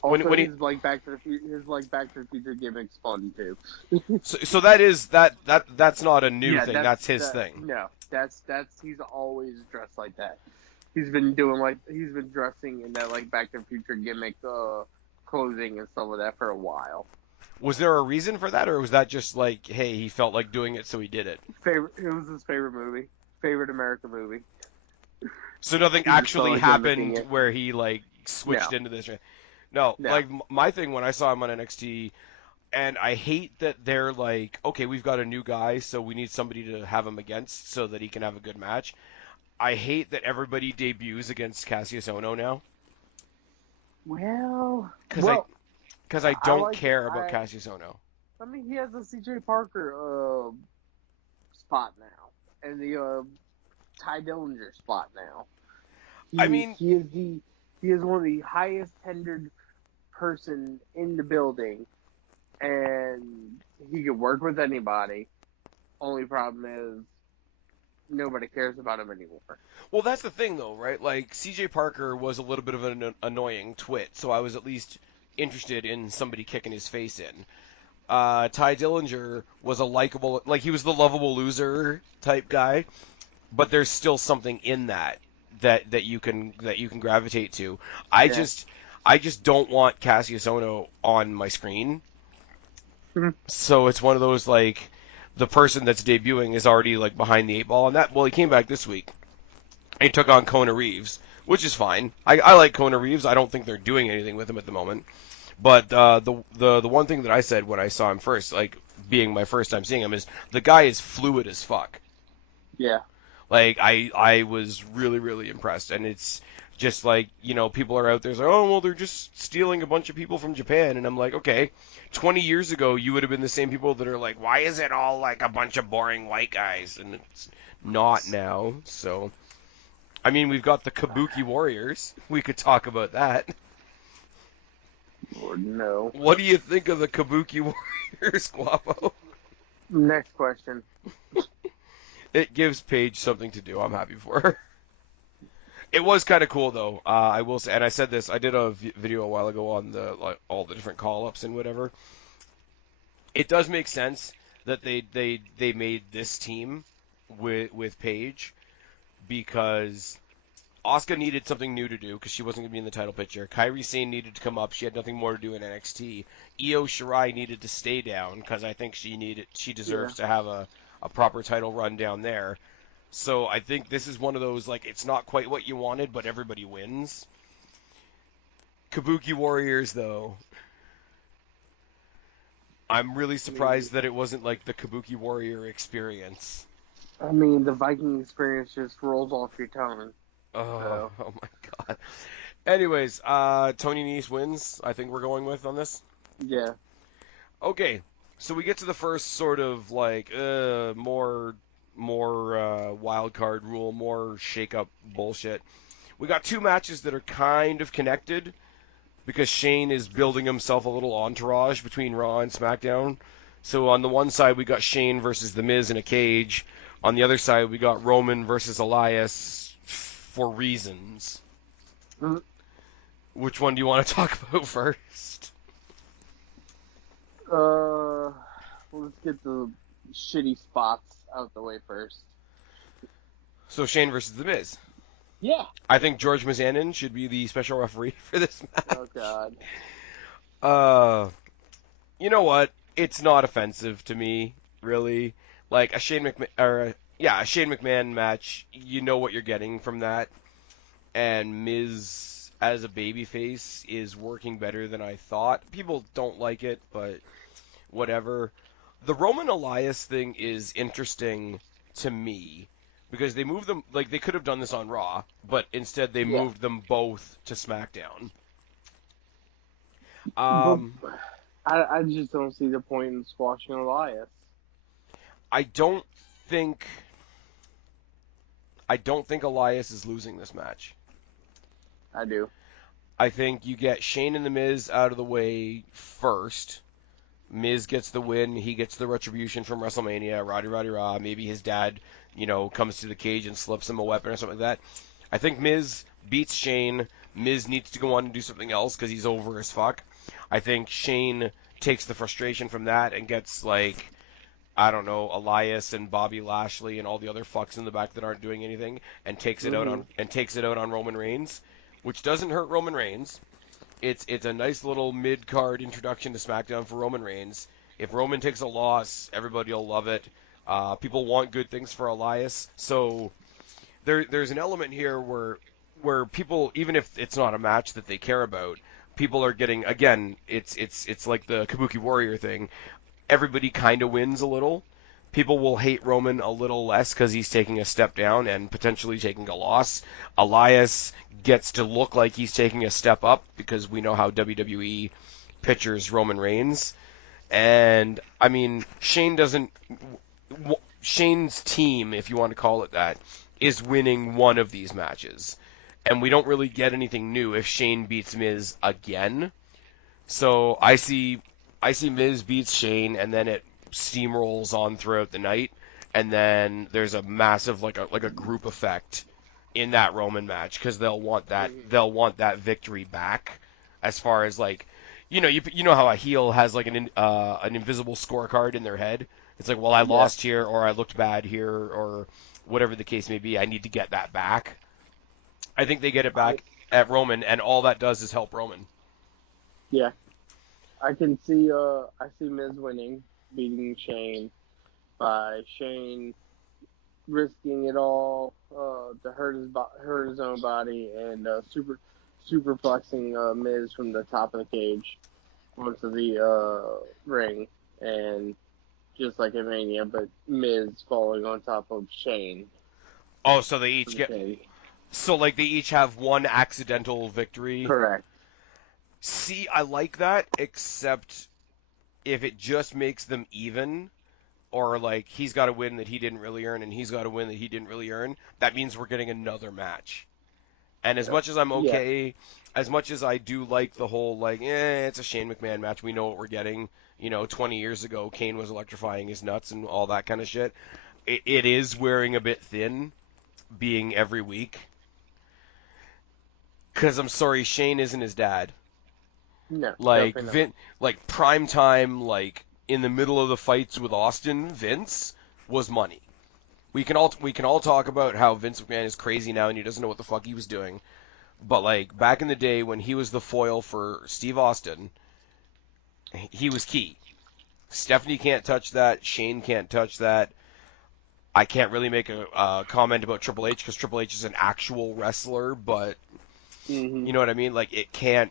when his Back to the Future gimmick's fun too. so that's not a new thing. That's his thing. No, that's he's always dressed like that. He's been dressing in that Back to the Future gimmick clothing and stuff like that for a while. Was there a reason for that, or was that just like, hey, he felt like doing it, so he did it? It was his favorite movie, favorite American movie. So nothing He just felt actually like mimicking happened it. where he like switched No, into this. No, no. like my thing when I saw him on NXT, and I hate that they're like, okay, we've got a new guy, so we need somebody to have him against so that he can have a good match. I hate that everybody debuts against Cassius Ohno now, Well, because well, I I don't like. care about Cassius Ohno. I mean, he has a C.J. Parker spot now, and the Ty Dillinger spot now. I mean, He is one of the highest tendered person in the building, and he can work with anybody. Only problem is nobody cares about him anymore. well, that's the thing though, right? Like CJ Parker was a little bit of an annoying twit, so I was at least interested in somebody kicking his face in. Ty Dillinger was a likable, like he was the lovable loser type guy, but there's still something in that you can gravitate to. Yeah. I just don't want Cassius Ohno on my screen. Mhm. So it's one of those like the person that's debuting is already like behind the eight ball, and that well he came back this week. He took on Kona Reeves, which is fine. I like Kona Reeves. I don't think they're doing anything with him at the moment. But the one thing that I said when I saw him first, like being my first time seeing him, is the guy is fluid as fuck. Yeah. Like I was really really impressed, and it's just like people are out there saying, oh well they're just stealing a bunch of people from Japan, and I'm like okay, 20 years ago you would have been the same people that are like why is it all like a bunch of boring white guys, and it's not now. So I mean we've got the Kabuki Warriors, we could talk about that. Lord, no. What do you think of the Kabuki Warriors, Guapo? Next question. It gives Paige something to do. I'm happy for her. It was kind of cool though. I will say, and I said this. I did a video a while ago on the all the different call-ups and whatever. It does make sense that they made this team with Paige because Asuka needed something new to do because she wasn't going to be in the title picture. Kairi Sane needed to come up. She had nothing more to do in NXT. Io Shirai needed to stay down because I think she deserves to have a proper title run down there. So I think this is one of those, like, it's not quite what you wanted, but everybody wins. Kabuki Warriors, though. I'm really surprised that it wasn't like the Kabuki Warrior experience. I mean, the Viking experience just rolls off your tongue. Oh, oh my god. Anyways, Tony Nese wins, I think we're going with on this. Yeah. Okay, so we get to the first sort of like more wild card rule, more shake up bullshit. We got two matches that are kind of connected because Shane is building himself a little entourage between Raw and SmackDown. So on the one side we got Shane versus The Miz in a cage. On the other side we got Roman versus Elias for reasons. Mm-hmm. Which one do you want to talk about first? Let's get the shitty spots out the way first. So Shane versus The Miz. Yeah. I think George Mizanin should be the special referee for this match. Oh God. You know what? It's not offensive to me, really. Like a Shane McMahon match. You know what you're getting from that, and Miz as a babyface is working better than I thought. People don't like it, but whatever. The Roman Elias thing is interesting to me because they moved them, like they could have done this on Raw, but instead they moved them both to SmackDown. I just don't see the point in squashing Elias. I don't think Elias is losing this match. I do. I think you get Shane and The Miz out of the way first. Miz gets the win. He gets the retribution from WrestleMania. Roddy Rah. Maybe his dad, comes to the cage and slips him a weapon or something like that. I think Miz beats Shane. Miz needs to go on and do something else because he's over as fuck. I think Shane takes the frustration from that and gets, Elias and Bobby Lashley and all the other fucks in the back that aren't doing anything and takes it out on Roman Reigns, which doesn't hurt Roman Reigns. It's a nice little mid card introduction to SmackDown for Roman Reigns. If Roman takes a loss, everybody will love it. People want good things for Elias, so there's an element here where people, even if it's not a match that they care about, people are getting, again, it's like the Kabuki Warrior thing. Everybody kind of wins a little. People will hate Roman a little less because he's taking a step down and potentially taking a loss. Elias gets to look like he's taking a step up because we know how WWE pictures Roman Reigns. And I mean, Shane's team, if you want to call it that, is winning one of these matches. And we don't really get anything new if Shane beats Miz again. So I see Miz beats Shane, and then it steamrolls on throughout the night, and then there's a massive like a group effect in that Roman match because they'll want that victory back. As far as like, you know how a heel has like an invisible scorecard in their head. It's like, well, I lost here, or I looked bad here, or whatever the case may be. I need to get that back. I think they get it back at Roman, and all that does is help Roman. Yeah, I can see. I see Miz winning, beating Shane by Shane risking it all to hurt his own body and superplexing Miz from the top of the cage onto the ring, and just like at Mania, but Miz falling on top of Shane. Oh, so they each get Shane. so like they each have one accidental victory. Correct. See, I like that, except if it just makes them even, or like he's got a win that he didn't really earn and he's got a win that he didn't really earn, that means we're getting another match. And as much as I'm okay, as much as I do like the whole like, it's a Shane McMahon match, we know what we're getting. 20 years ago, Kane was electrifying his nuts and all that kind of shit. It is wearing a bit thin, being every week. Because I'm sorry, Shane isn't his dad. No. Like definitely not. like prime time, like in the middle of the fights with Austin, Vince was money. We can all talk about how Vince McMahon is crazy now and he doesn't know what the fuck he was doing. But like back in the day when he was the foil for Steve Austin, he was key. Stephanie can't touch that. Shane can't touch that. I can't really make a comment about Triple H because Triple H is an actual wrestler, but Mm-hmm. you know what I mean. Like it can't.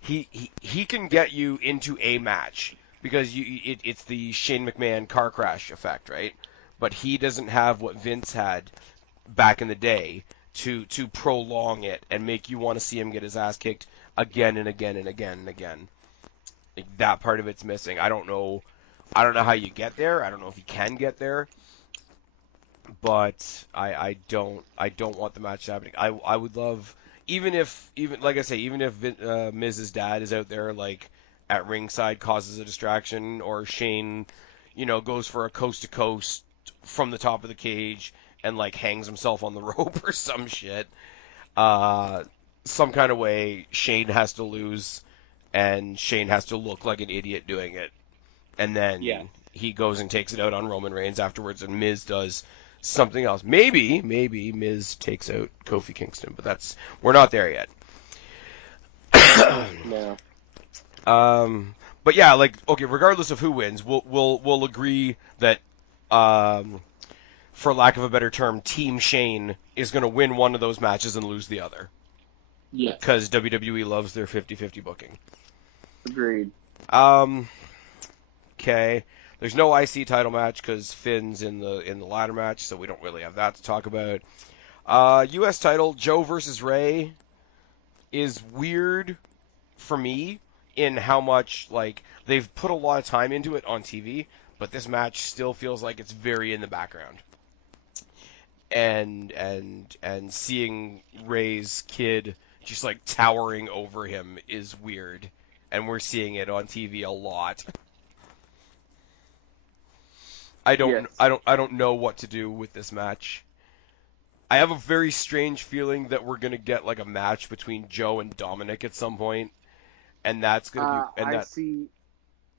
He can get you into a match because it's the Shane McMahon car crash effect, right? But he doesn't have what Vince had back in the day to prolong it and make you want to see him get his ass kicked again and again and again and again. Like, that part of it's missing. I don't know how you get there. I don't know if you can get there. But I don't want the match happening. I would love, even like I say, even if Miz's dad is out there like at ringside causes a distraction, or Shane goes for a coast to coast from the top of the cage and like hangs himself on the rope or some shit. Some kind of way Shane has to lose and Shane has to look like an idiot doing it, and then he goes and takes it out on Roman Reigns afterwards, and Miz does something else. Maybe Miz takes out Kofi Kingston, but we're not there yet. No. But yeah, like, okay, regardless of who wins, we'll agree that, for lack of a better term, Team Shane is going to win one of those matches and lose the other. Yeah. Because WWE loves their 50-50 booking. Agreed. Okay. There's no IC title match because Finn's in the ladder match, so we don't really have that to talk about. U.S. title, Joe versus Ray, is weird for me in how much, like, they've put a lot of time into it on TV, but this match still feels like it's very in the background. And seeing Ray's kid just like towering over him is weird, and we're seeing it on TV a lot. I don't know what to do with this match. I have a very strange feeling that we're gonna get like a match between Joe and Dominic at some point, and that's gonna be. And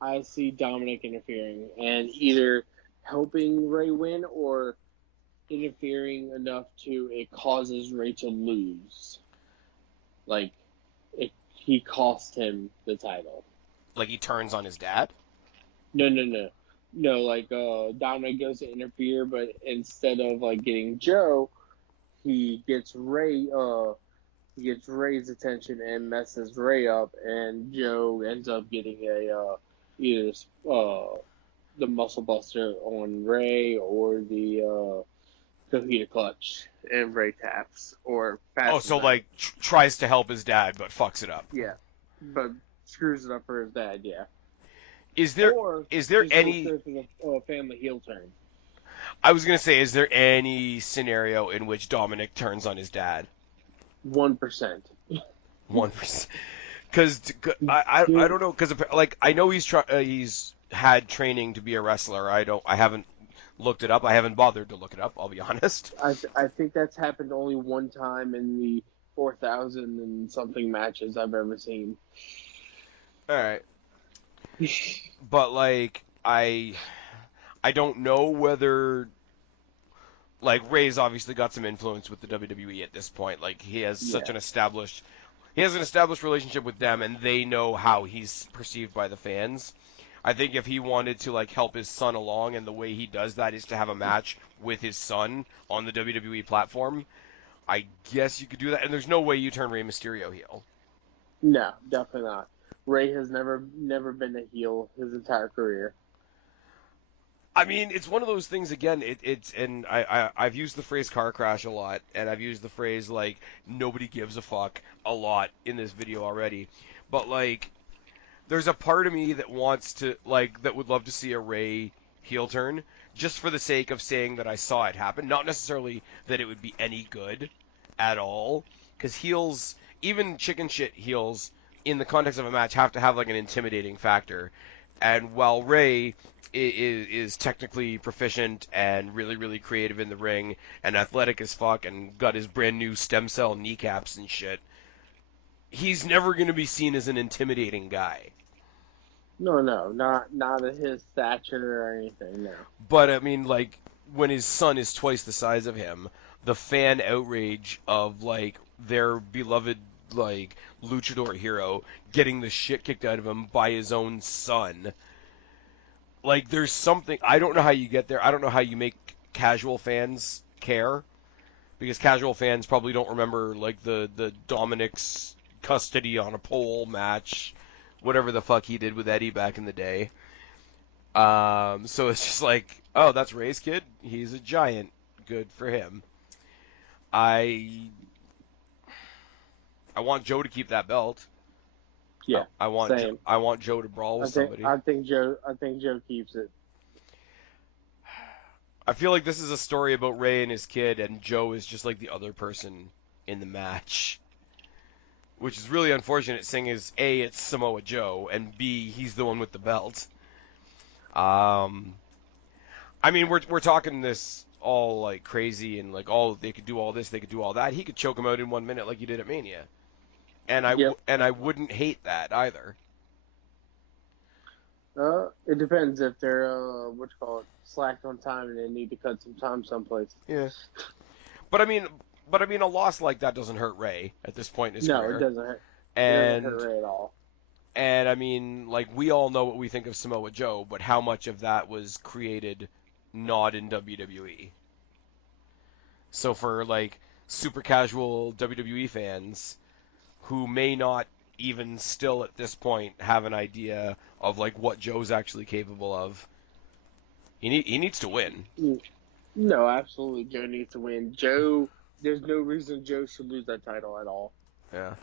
I see Dominic interfering and either helping Ray win or interfering enough to it causes Ray to lose. Like he cost him the title. Like he turns on his dad? No. Like Dominic goes to interfere, but instead of like getting Joe, he gets Ray. He gets Ray's attention and messes Ray up, and Joe ends up getting either the Muscle Buster on Ray or the Fajita Clutch, and Ray taps or passes. Oh, so like tries to help his dad but fucks it up. Yeah, but screws it up for his dad. Yeah. Is there any family heel turn? I was gonna say, is there any scenario in which Dominic turns on his dad? 1%. 1%. Because I don't know. Because like I know he's had training to be a wrestler. I haven't looked it up. I haven't bothered to look it up. I'll be honest. I think that's happened only one time in the 4,000 and something matches I've ever seen. All right. But like I don't know whether like Ray's obviously got some influence with the WWE at this point. Like he has an established relationship with them, and they know how he's perceived by the fans. I think if he wanted to like help his son along, and the way he does that is to have a match with his son on the WWE platform, I guess you could do that. And there's no way you turn Rey Mysterio heel. No, definitely not. Ray has never been a heel his entire career. I mean, it's one of those things again. And I've used the phrase car crash a lot, and I've used the phrase like nobody gives a fuck a lot in this video already. But like, there's a part of me that wants to that would love to see a Ray heel turn, just for the sake of saying that I saw it happen. Not necessarily that it would be any good at all, because heels, even chicken shit heels, in the context of a match, have to have like an intimidating factor. And while Ray is technically proficient and really, really creative in the ring and athletic as fuck and got his brand new stem cell kneecaps and shit, he's never going to be seen as an intimidating guy. No, not at his stature or anything, no. But, I mean, like, when his son is twice the size of him, the fan outrage of, like, their beloved, like, luchador hero getting the shit kicked out of him by his own son. Like, there's something... I don't know how you get there. I don't know how you make casual fans care. Because casual fans probably don't remember, like, the Dominic's custody on a pole match, whatever the fuck he did with Eddie back in the day. So it's just like, oh, that's Ray's kid? He's a giant. Good for him. I want Joe to keep that belt. Yeah, I want Joe to brawl with somebody. I think Joe keeps it. I feel like this is a story about Ray and his kid, and Joe is just like the other person in the match. Which is really unfortunate, seeing as A, it's Samoa Joe, and B, he's the one with the belt. I mean, we're talking this all like crazy and like they could do all this, they could do all that. He could choke him out in 1 minute like he did at Mania, and I wouldn't hate that either. It depends if they're slacked on time and they need to cut some time someplace. Yeah, but I mean, a loss like that doesn't hurt Ray at this point in his career. No, it doesn't hurt. And it doesn't hurt Ray at all. And I mean, like, we all know what we think of Samoa Joe, but how much of that was created not in WWE? So for, like, super casual WWE fans who may not even still at this point have an idea of, like, what Joe's actually capable of, he needs to win. No, absolutely, Joe needs to win. Joe, there's no reason Joe should lose that title at all. Yeah.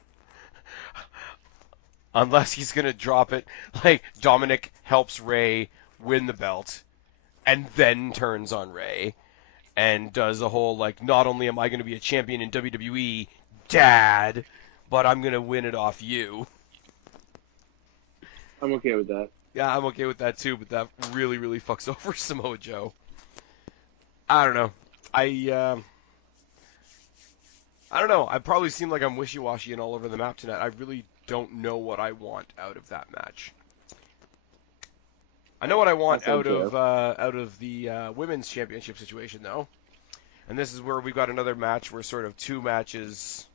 Unless he's going to drop it, like, Dominic helps Ray win the belt, and then turns on Ray, and does a whole, like, not only am I going to be a champion in WWE, Dad, but I'm going to win it off you. I'm okay with that. Yeah, I'm okay with that too, but that really, really fucks over Samoa Joe. I don't know. I don't know. I probably seem like I'm wishy-washy and all over the map tonight. I really don't know what I want out of that match. I know what I want out of the women's championship situation, though. And this is where we've got another match where sort of two matches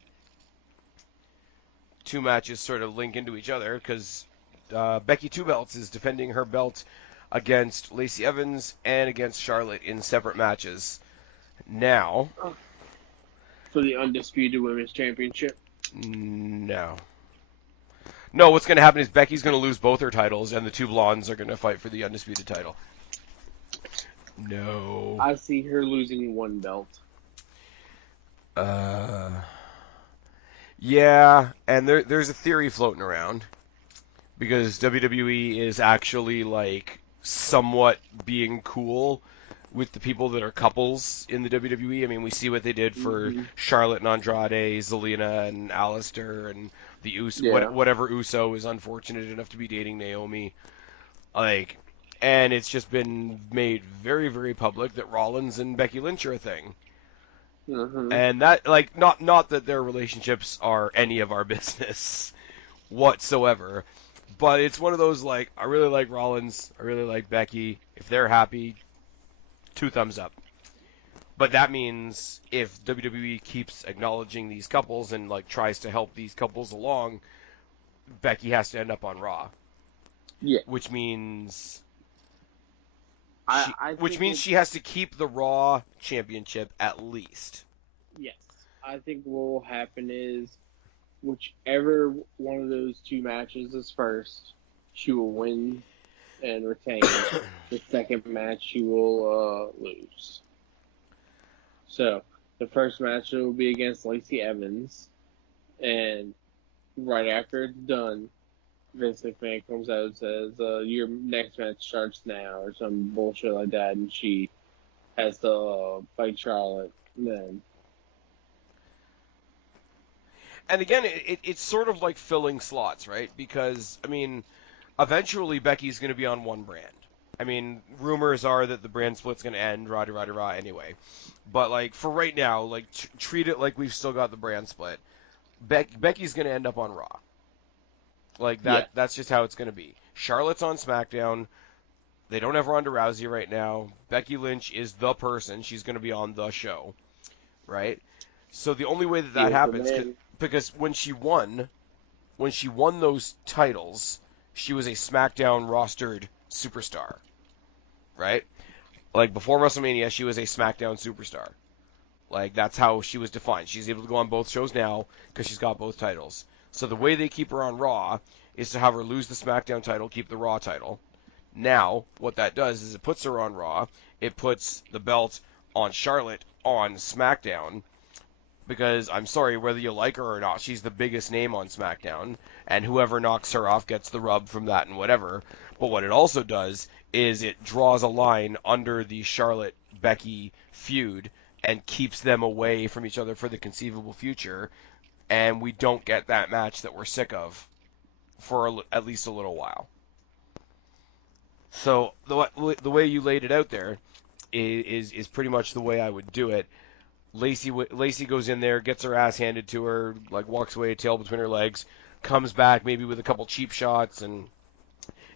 two matches sort of link into each other because Becky Two Belts is defending her belt against Lacey Evans and against Charlotte in separate matches. Now, for the Undisputed Women's Championship. No, what's going to happen is Becky's going to lose both her titles, and the two blondes are going to fight for the Undisputed title. No. I see her losing one belt. Yeah, and there's a theory floating around because WWE is actually like somewhat being cool with the people that are couples in the WWE. I mean, we see what they did for Charlotte and Andrade, Zelina and Aleister, and the whatever Uso is unfortunate enough to be dating Naomi. Like, and it's just been made very, very public that Rollins and Becky Lynch are a thing. And that, like, not that their relationships are any of our business whatsoever, but it's one of those, like, I really like Rollins, I really like Becky. If they're happy, 2 thumbs up. But that means if WWE keeps acknowledging these couples and, like, tries to help these couples along, Becky has to end up on Raw. Yeah. Which means... Which means she has to keep the Raw Championship at least. Yes. I think what will happen is whichever one of those 2 matches is first, she will win and retain. The second match, she will lose. So, the first match will be against Lacey Evans. And right after it's done, Vince McMahon comes out and says, your next match starts now, or some bullshit like that, and she has to fight Charlotte then. And again, it's sort of like filling slots, right? Because, I mean, eventually Becky's going to be on one brand. I mean, rumors are that the brand split's going to end, rah anyway. But, like, for right now, like, treat it like we've still got the brand split. Becky's going to end up on Raw. Like, that's just how it's going to be. Charlotte's on SmackDown. They don't have Ronda Rousey right now. Becky Lynch is the person. She's going to be on the show, right? So the only way that happens, because when she won those titles, she was a SmackDown rostered superstar, right? Like, before WrestleMania, she was a SmackDown superstar. Like, that's how she was defined. She's able to go on both shows now because she's got both titles. So the way they keep her on Raw is to have her lose the SmackDown title, keep the Raw title. Now, what that does is it puts her on Raw. It puts the belt on Charlotte on SmackDown. Because, I'm sorry, whether you like her or not, she's the biggest name on SmackDown. And whoever knocks her off gets the rub from that and whatever. But what it also does is it draws a line under the Charlotte-Becky feud and keeps them away from each other for the conceivable future. And we don't get that match that we're sick of for at least a little while. So the way you laid it out there is pretty much the way I would do it. Lacey goes in there, gets her ass handed to her, like walks away, tail between her legs, comes back maybe with a couple cheap shots and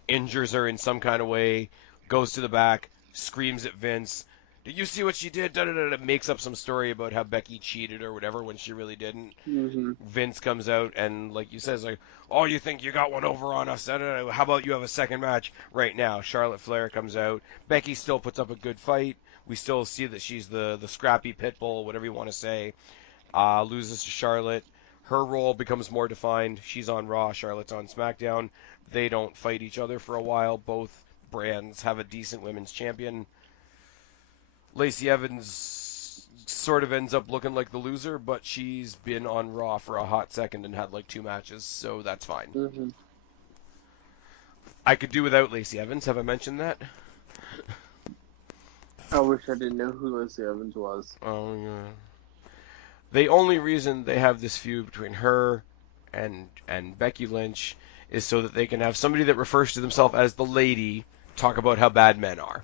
injures her in some kind of way, goes to the back, screams at Vince. Did you see what she did? Makes up some story about how Becky cheated or whatever when she really didn't. Vince comes out and, like you says, like, oh, you think you got one over on us? How about you have a second match right now? Charlotte Flair comes out. Becky still puts up a good fight. We still see that she's the scrappy pit bull, whatever you want to say. Loses to Charlotte. Her role becomes more defined. She's on Raw. Charlotte's on SmackDown. They don't fight each other for a while. Both brands have a decent women's champion. Lacey Evans sort of ends up looking like the loser, but she's been on Raw for a hot second and had like 2 matches, so that's fine. I could do without Lacey Evans. Have I mentioned that? I wish I didn't know who Lacey Evans was. Oh, yeah. The only reason they have this feud between her and Becky Lynch is so that they can have somebody that refers to themselves as the lady talk about how bad men are.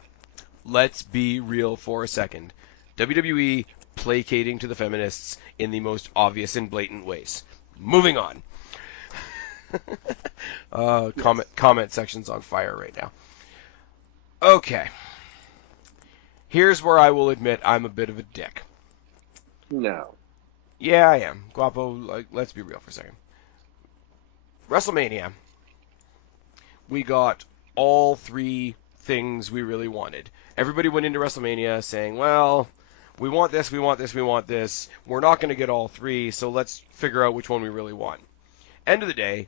Let's be real for a second. WWE placating to the feminists in the most obvious and blatant ways. Moving on. Comment section's on fire right now. Okay. Here's where I will admit I'm a bit of a dick. No. Yeah, I am. Guapo, like, let's be real for a second. WrestleMania. We got all three things we really wanted. Everybody went into WrestleMania saying, well, we want this, we want this, we want this. We're not going to get all three, so let's figure out which one we really want. End of the day,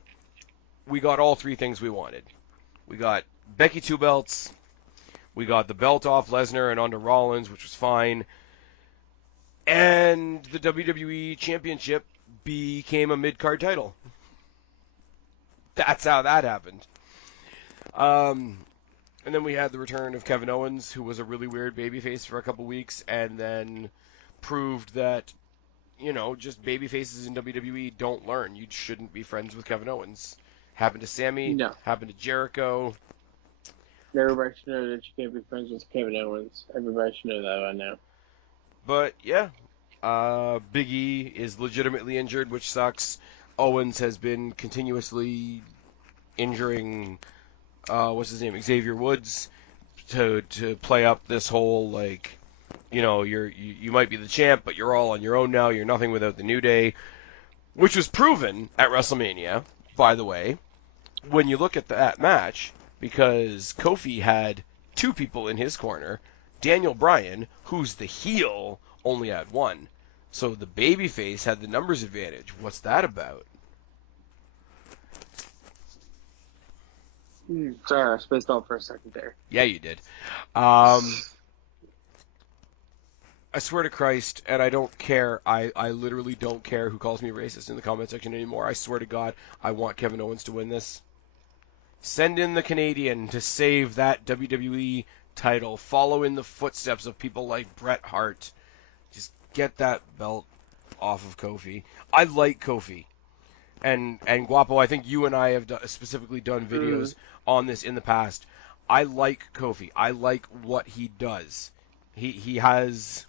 we got all three things we wanted. We got Becky 2 belts. We got the belt off Lesnar and onto Rollins, which was fine. And the WWE Championship became a mid-card title. That's how that happened. And then we had the return of Kevin Owens, who was a really weird babyface for a couple weeks, and then proved that, you know, just babyfaces in WWE don't learn. You shouldn't be friends with Kevin Owens. Happened to Sammy. No. Happened to Jericho. Everybody should know that you can't be friends with Kevin Owens. Everybody should know that by now. But, yeah. Big E is legitimately injured, which sucks. Owens has been continuously injuring, what's his name, Xavier Woods, to play up this whole, like, you know, you might be the champ, but you're all on your own now. You're nothing without the New Day, which was proven at WrestleMania, by the way, when you look at that match, because Kofi had two people in his corner. Daniel Bryan, who's the heel, only had one. So the babyface had the numbers advantage. What's that about? Sorry, I spaced off for a second there. Yeah, you did. I swear to Christ, and I don't care, I literally don't care who calls me racist in the comment section anymore. I swear to God, I want Kevin Owens to win this. Send in the Canadian to save that WWE title. Follow in the footsteps of people like Bret Hart. Just get that belt off of Kofi. I like Kofi. And Guapo, I think you and I have specifically done videos on this in the past. I like Kofi. I like what he does. He has...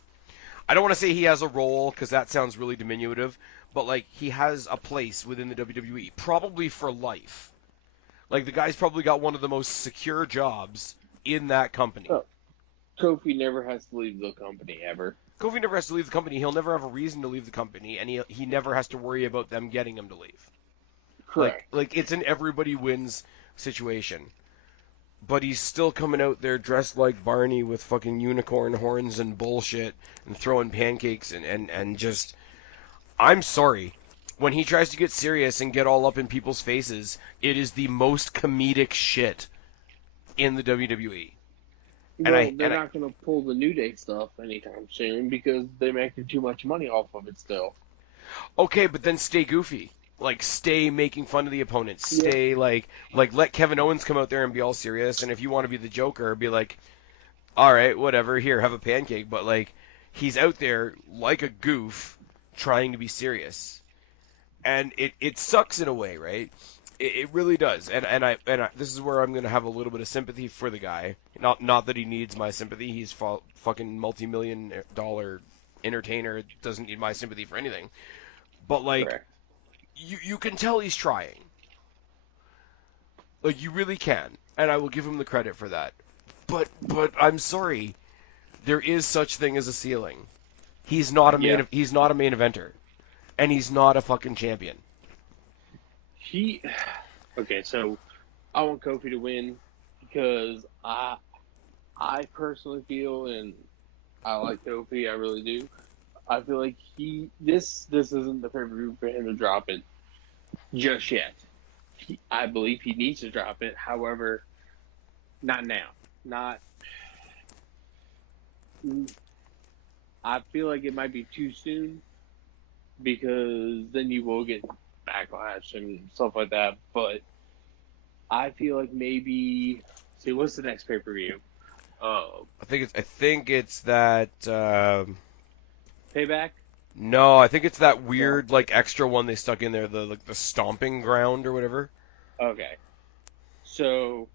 I don't want to say he has a role, because that sounds really diminutive, but, like, he has a place within the WWE, probably for life. Like, the guy's probably got one of the most secure jobs in that company. Oh, Kofi never has to leave the company, ever. Kofi never has to leave the company. He'll never have a reason to leave the company, and he never has to worry about them getting him to leave. Correct. Like it's an everybody wins situation. But he's still coming out there dressed like Barney with fucking unicorn horns and bullshit and throwing pancakes and just... I'm sorry. When he tries to get serious and get all up in people's faces, it is the most comedic shit in the WWE. Well, they're not going to pull the New Day stuff anytime soon because they're making too much money off of it still. Okay, but then stay goofy. Like, stay making fun of the opponent. Stay, like let Kevin Owens come out there and be all serious. And if you want to be the Joker, be like, all right, whatever, here, have a pancake. But, like, he's out there like a goof trying to be serious. And it sucks in a way, right? It really does. And I this is where I'm going to have a little bit of sympathy for the guy. Not that he needs my sympathy. He's fucking multi-million-dollar entertainer. Doesn't need my sympathy for anything. But, like... Correct. You can tell he's trying. Like, you really can. And I will give him the credit for that. But I'm sorry. There is such thing as a ceiling. He's not a main eventer. And he's not a fucking champion. Okay, so I want Kofi to win because I personally feel, and I like Kofi, I really do. I feel like this isn't the pay-per-view for him to drop it just yet. I believe he needs to drop it. However, not now. I feel like it might be too soon because then you will get backlash and stuff like that. But I feel like maybe... See, what's the next pay-per-view? I think it's that... Payback? No, I think it's that weird, like, extra one they stuck in there, the stomping ground or whatever. Okay. So,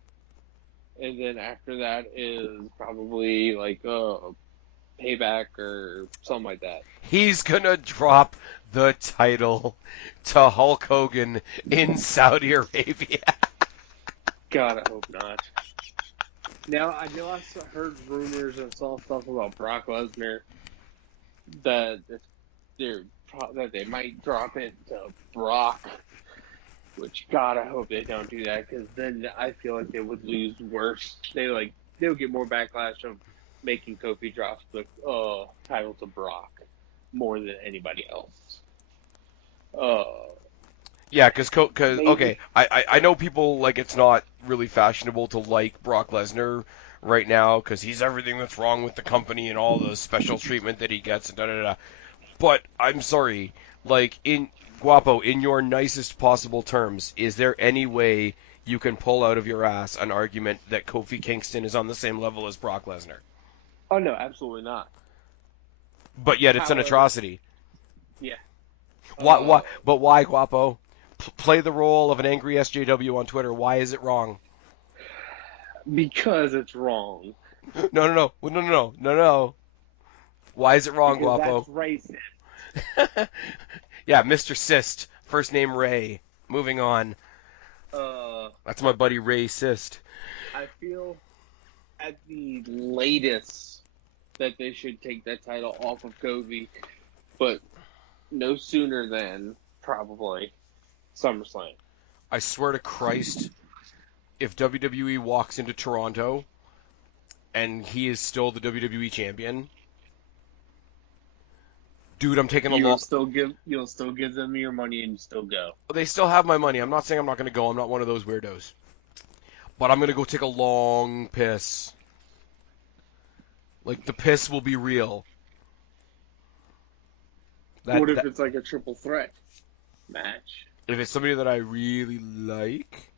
and then after that is probably, like, Payback or something like that. He's gonna drop the title to Hulk Hogan in Saudi Arabia. God, I hope not. Now, I know I heard rumors and saw stuff about Brock Lesnar that they might drop it to Brock. Which, God, I hope they don't do that, because then I feel like they would lose worse. They would get more backlash of making Kofi drop the title to Brock more than anybody else. Yeah, because okay, Maybe. I know people like it's not really fashionable to like Brock Lesnar right now because he's everything that's wrong with the company and all the special treatment that he gets and da da da. But I'm sorry, like in Guapo, in your nicest possible terms, is there any way you can pull out of your ass an argument that Kofi Kingston is on the same level as Brock Lesnar? Oh, no, absolutely not. But yet it's an However, atrocity. yeah. Why? But why, Guapo? Play the role of an angry SJW on Twitter. Why is it wrong? Because it's wrong. No, no, no, no, no, no, no, no. Why is it wrong, Because that's Guapo? racist. Yeah, Mr. Sist, first name Ray. Moving on. Uh, That's my buddy Ray Sist. I feel at the latest that they should take that title off of Kofi, but no sooner than probably SummerSlam. I swear to Christ, if WWE walks into Toronto and he is still the WWE champion, dude, I'm taking a You'll long. still give them your money and still go. They still have my money. I'm not saying I'm not going to go. I'm not one of those weirdos. But I'm going to go take a long piss. Like, the piss will be real. What if it's like a triple threat match? If it's somebody that I really like,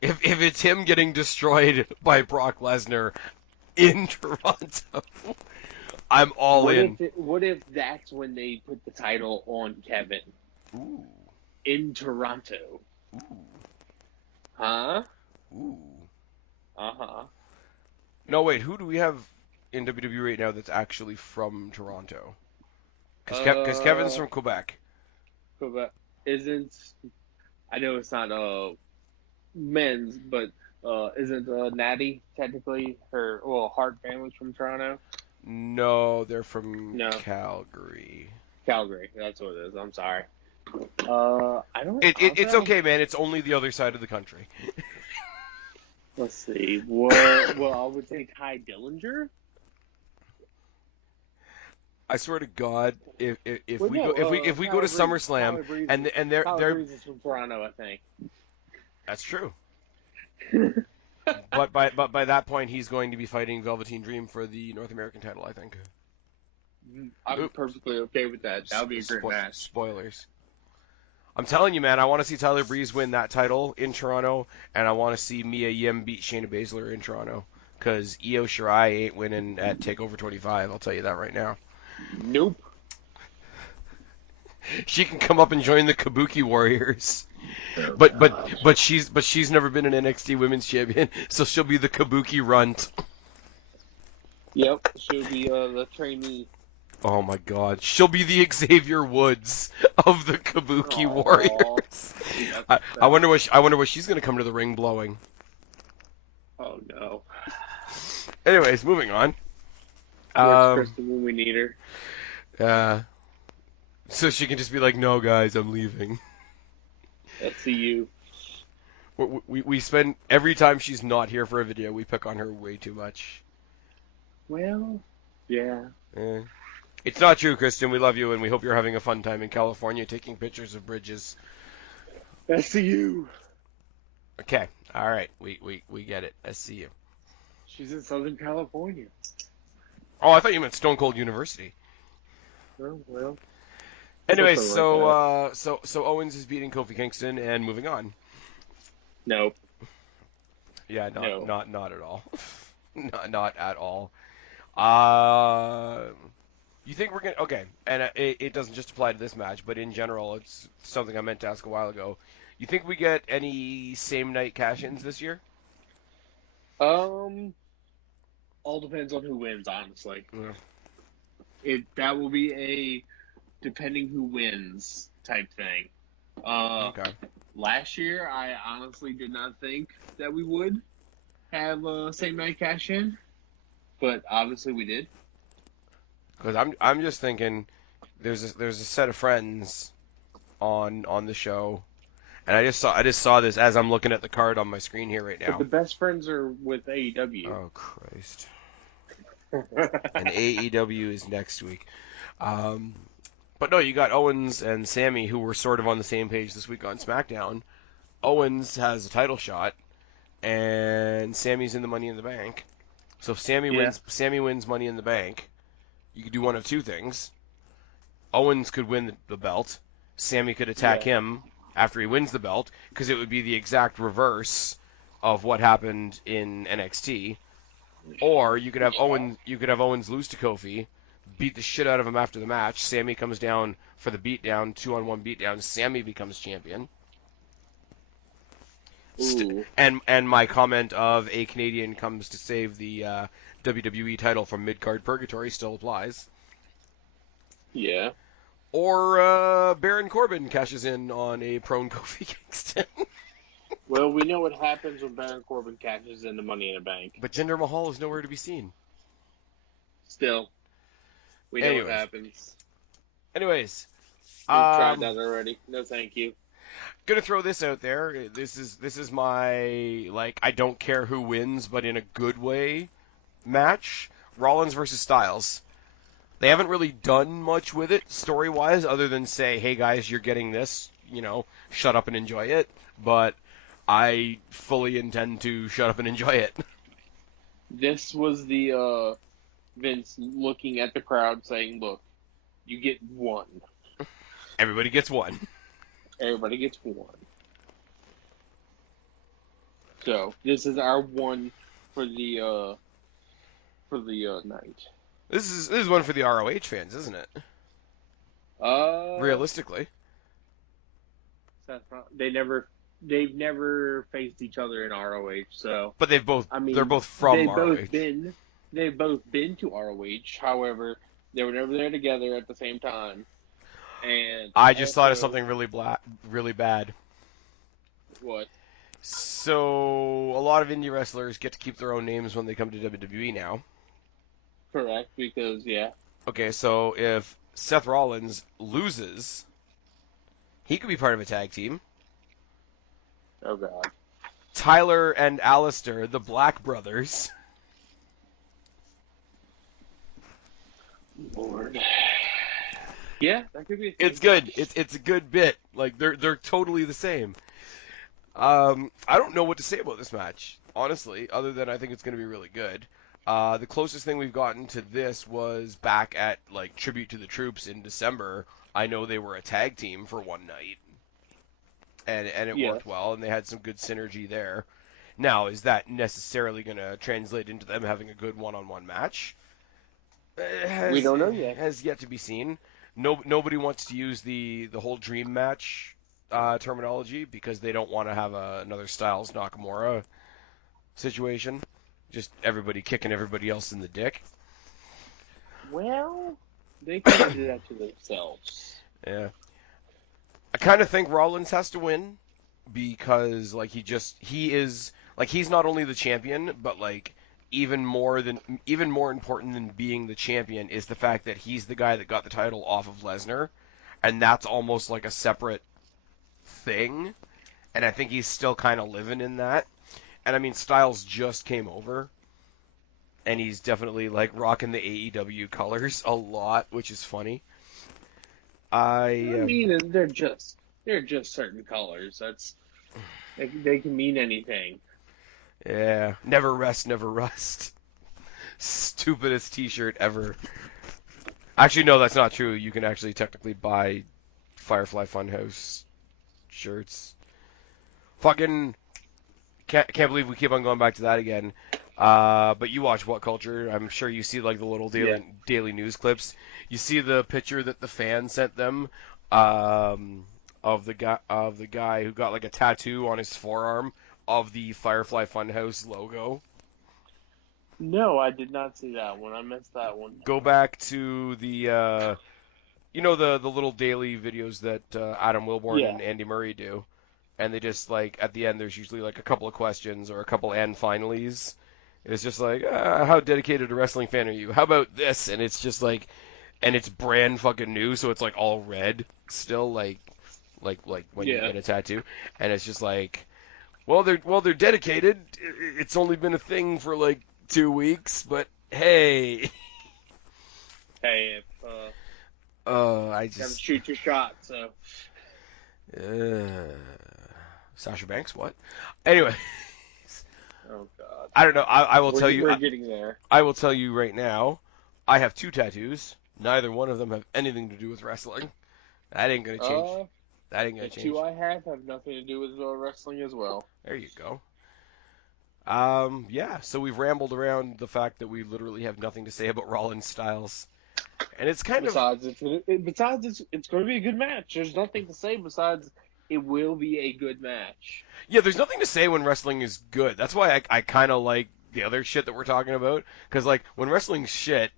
if it's him getting destroyed by Brock Lesnar in Toronto, I'm all in. What if that's when they put the title on Kevin? Ooh. In Toronto. Ooh. Huh? Ooh. Uh-huh. No, wait, who do we have in WWE right now that's actually from Toronto? Because Kevin's from Quebec. Quebec isn't. I know it's not men's, but isn't Natty technically her? Well, Hart family's from Toronto. No, they're from No. Calgary. Calgary. That's what it is. I'm sorry. I don't. It's okay, man. It's only the other side of the country. Let's see. Well, I would say Ty Dillinger. I swear to God, if Well, we no, go to SummerSlam Tyler Breeze, and Tyler they're Breeze is from Toronto, I think. that's true. But by that point, he's going to be fighting Velveteen Dream for the North American title, I think. I'm perfectly okay with that. That would be a great match. Spoilers. I'm telling you, man, I want to see Tyler Breeze win that title in Toronto, and I want to see Mia Yim beat Shayna Baszler in Toronto, because Io Shirai ain't winning at TakeOver 25. I'll tell you that right now. Nope. She can come up and join the Kabuki Warriors. But she's never been an NXT Women's Champion, so she'll be the Kabuki Runt. Yep, she'll be the trainee. Oh my God, she'll be the Xavier Woods of the Kabuki Warriors. I wonder what she's gonna come to the ring blowing. Oh no. Anyways, moving on. Where's Kristen when we need her? So she can just be like, "No, guys, I'm leaving." SCU. We spend every time she's not here for a video, we pick on her way too much. Well, yeah. It's not true, Kristen. We love you, and we hope you're having a fun time in California taking pictures of bridges. SCU. Okay, all right, we get it. SCU. She's in Southern California. Oh, I thought you meant Stone Cold University. Oh, well. Anyways, so Owens is beating Kofi Kingston and moving on. Nope. Yeah, not at all. not at all. You think we're gonna okay? And it doesn't just apply to this match, but in general, it's something I meant to ask a while ago. You think we get any same night cash-ins this year? All depends on who wins, honestly. Yeah. That will be a depending who wins type thing. Okay. Last year, I honestly did not think that we would have a same night cash in, but obviously we did. Because I'm just thinking, there's a set of friends on the show, And I just saw this as I'm looking at the card on my screen here right But now. the best friends are with AEW. Oh Christ! And AEW is next week. Um, but no, you got Owens and Sammy who were sort of on the same page this week on SmackDown. Owens has a title shot, and Sammy's in the Money in the Bank. So if Yeah. Sammy wins Money in the Bank, you could do one of two things. Owens could win the belt. Sammy could attack Yeah. him after he wins the belt, because it would be the exact reverse of what happened in NXT. Or you could have Owens lose to Kofi, beat the shit out of him after the match. Sammy comes down for the beatdown, 2-on-1 beatdown. Sammy becomes champion. Ooh. And my comment of a Canadian comes to save the WWE title from mid-card purgatory still applies. Yeah. Or Baron Corbin cashes in on a prone Kofi Kingston. Well, we know what happens when Baron Corbin catches in the Money in the Bank. But Jinder Mahal is nowhere to be seen. Still, we know Anyways. what happens. Anyways, We've tried that already. No, thank you. Gonna throw this out there. This is my, like, I don't care who wins, but in a good way match. Rollins versus Styles. They haven't really done much with it story-wise, other than say, hey guys, you're getting this, shut up and enjoy it. But I fully intend to shut up and enjoy it. This was the Vince looking at the crowd saying, look, you get one. Everybody gets one. Everybody gets one. So, this is our one for the night. This is one for the ROH fans, isn't it? Realistically. They've never faced each other in ROH, so. But they're both from ROH. They've both been to ROH. However, they were never there together at the same time. And I just thought of something really bad. What? So a lot of indie wrestlers get to keep their own names when they come to WWE now. Correct, because Okay, so if Seth Rollins loses, he could be part of a tag team. Oh God. Tyler and Alistair, the Black Brothers. Lord. Yeah, that could be a thing. It's good. It's a good bit. Like they're totally the same. I don't know what to say about this match, honestly, other than I think it's going to be really good. The closest thing we've gotten to this was back at like Tribute to the Troops in December. I know they were a tag team for one night, and it worked well, and they had some good synergy there. Now, is that necessarily going to translate into them having a good one-on-one match? We don't know yet. Has yet to be seen. Nobody wants to use the whole dream match terminology because they don't want to have another Styles Nakamura situation. Just everybody kicking everybody else in the dick. Well, they kind of do that to themselves. Yeah. I kind of think Rollins has to win because he's not only the champion, but like even more important than being the champion is the fact that he's the guy that got the title off of Lesnar, and that's almost like a separate thing, and I think he's still kind of living in that. And I mean, Styles just came over, and he's definitely like rocking the AEW colors a lot, which is funny. I mean, they're just certain colors. They can mean anything. Yeah, never rest, never rust. Stupidest T-shirt ever. Actually, no, that's not true. You can actually technically buy Firefly Funhouse shirts. Fucking can't believe we keep on going back to that again. But you watch What Culture? I'm sure you see like the little daily news clips. You see the picture that the fan sent them of the guy who got like a tattoo on his forearm of the Firefly Funhouse logo. No, I did not see that one. I missed that one. Go back to the the little daily videos that Adam Wilborn and Andy Murray do, and they just like at the end there's usually like a couple of questions or a couple and finalies. It's just like, how dedicated a wrestling fan are you? How about this? And it's just like, and it's brand fucking new, so it's like all red still, like like when you Yeah. get a tattoo, and it's just like, well, they're dedicated. It's only been a thing for like 2 weeks, but hey, Hey, if I you have to just shoot your shot, so. uh, Sasha Banks, what? Anyway, Oh God. I don't know. I will tell you. We're getting there. I will tell you right now. I have 2 tattoos. Neither one of them have anything to do with wrestling. That ain't gonna change. That ain't The gonna change. two I have nothing to do with wrestling as well. There you go. Yeah, so we've rambled around the fact that we literally have nothing to say about Rollins Styles. And it's kind of, Besides, it's going to be a good match. There's nothing to say besides it will be a good match. yeah, there's nothing to say when wrestling is good. That's why I kind of like the other shit that we're talking about. Because, like, when wrestling's shit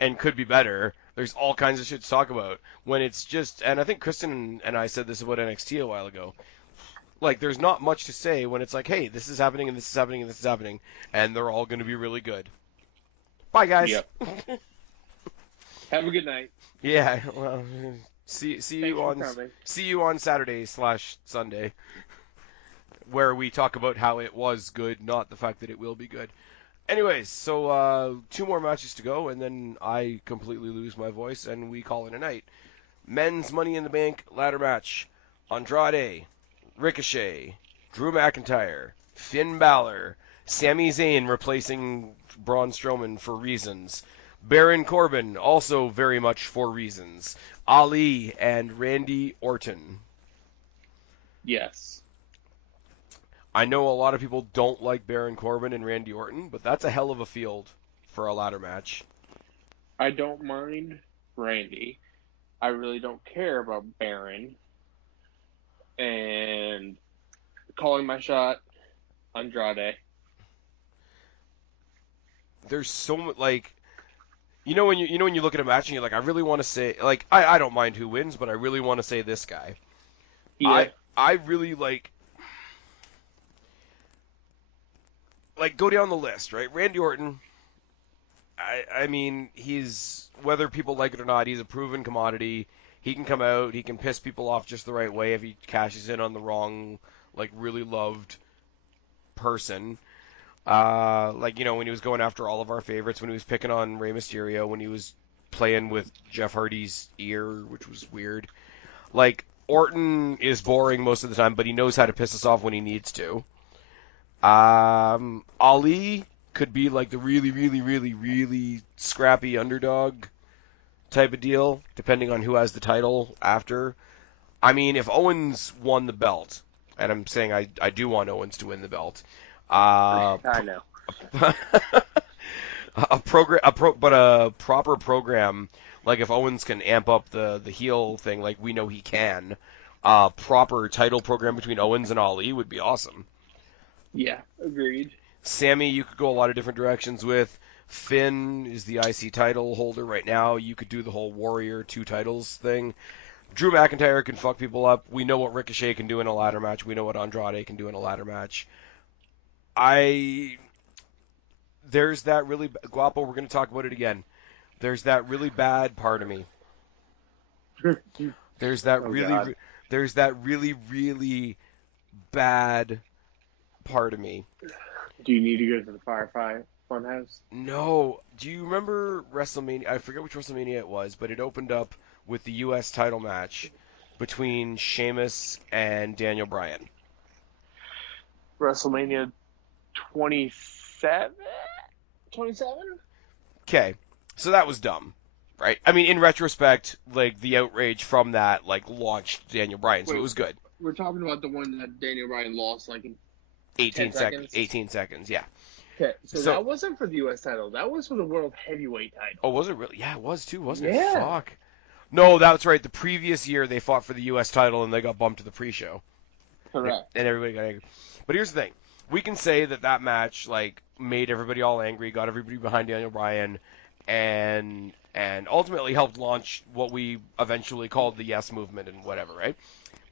and could be better, there's all kinds of shit to talk about. When it's just, and I think Kristen and I said this about NXT a while ago, like, there's not much to say when it's like, hey, this is happening and this is happening and this is happening, and they're all going to be really good. Bye, guys. Yep. Have a good night. Yeah, well, see you coming. see you on Saturday/Sunday, where we talk about how it was good, not the fact that it will be good. Anyways, so 2 more matches to go, and then I completely lose my voice, and we call it a night. Men's Money in the Bank ladder match: Andrade, Ricochet, Drew McIntyre, Finn Balor, Sami Zayn replacing Braun Strowman for reasons. Baron Corbin, also very much for reasons. Ali and Randy Orton. Yes. I know a lot of people don't like Baron Corbin and Randy Orton, but that's a hell of a field for a ladder match. I don't mind Randy. I really don't care about Baron. And calling my shot, Andrade. There's so much, like, you know when you look at a match and you're like, I really want to say, like, I don't mind who wins, but I really want to say this guy. Yeah. I really like go down the list, right? Randy Orton. I mean, he's, whether people like it or not, he's a proven commodity. He can come out, he can piss people off just the right way if he cashes in on the wrong, like, really loved person. Like, you know, when he was going after all of our favorites, when he was picking on Rey Mysterio, when he was playing with Jeff Hardy's ear, which was weird. Like, Orton is boring most of the time, but he knows how to piss us off when he needs to. Ali could be like the really, really, really, really scrappy underdog type of deal, depending on who has the title after. I mean, if Owens won the belt, and I'm saying I do want Owens to win the belt, I know. but a proper program, like if Owens can amp up the heel thing, like we know he can, proper title program between Owens and Ali would be awesome. Yeah, agreed. Sammy, you could go a lot of different directions with. Finn is the IC title holder right now. You could do the whole Warrior 2 titles thing. Drew McIntyre can fuck people up. We know what Ricochet can do in a ladder match. We know what Andrade can do in a ladder match. There's that really, Guapo, we're going to talk about it again. There's that really bad part of me. There's that there's that really, really bad part of me. Do you need to go to the Firefly Funhouse? No. Do you remember WrestleMania? I forget which WrestleMania it was, but it opened up with the U.S. title match between Sheamus and Daniel Bryan. WrestleMania 27? 27? Okay. So that was dumb, right? I mean, in retrospect, like, the outrage from that, like, launched Daniel Bryan, so it was good. We're talking about the one that Daniel Bryan lost, like, in 18 seconds? 18 seconds, yeah. Okay, so that wasn't for the U.S. title. That was for the World Heavyweight title. Oh, was it really? Yeah, it was too, wasn't it? Yeah. Fuck. No, that's right. The previous year they fought for the U.S. title and they got bumped to the pre-show. Correct. And everybody got angry. But here's the thing. We can say that match, like, made everybody all angry, got everybody behind Daniel Bryan, and ultimately helped launch what we eventually called the Yes Movement and whatever, right?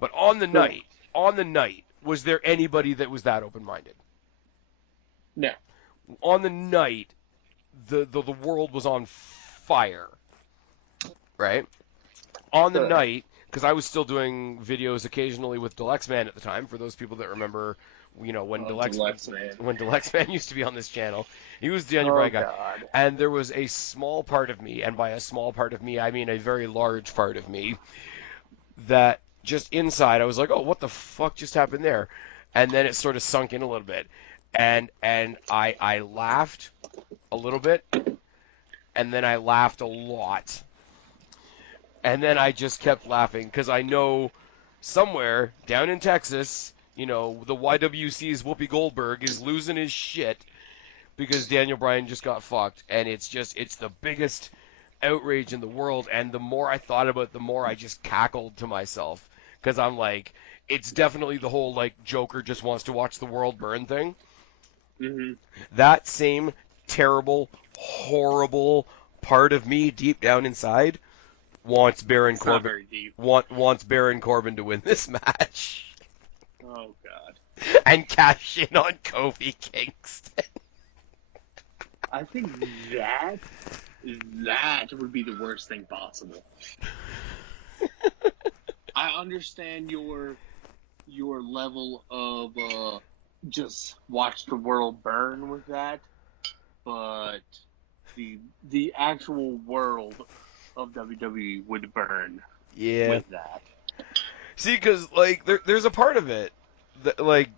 But on the night, was there anybody that was that open-minded? No. On the night, the world was on fire, right? On the night, because I was still doing videos occasionally with Deluxe Man at the time. For those people that remember, when Deluxe Man. when Deluxe Man used to be on this channel, he was the Daniel Oh Bryan guy. God. And there was a small part of me, and by a small part of me, I mean a very large part of me, that just inside I was like, oh, what the fuck just happened there? And then it sort of sunk in a little bit, and I laughed a little bit, and then I laughed a lot. And then I just kept laughing because I know somewhere down in Texas, the YWC's Whoopi Goldberg is losing his shit because Daniel Bryan just got fucked. And it's the biggest outrage in the world. And the more I thought about it, the more I just cackled to myself because I'm like, it's definitely the whole, like, Joker just wants to watch the world burn thing. Mm-hmm. That same terrible, horrible part of me deep down inside wants Baron Corbin wants Baron Corbin to win this match. Oh God. And cash in on Kofi Kingston. I think that would be the worst thing possible. I understand your level of just watch the world burn with that, but the actual world of WWE would burn with that. See, because, like, there's a part of it that, like,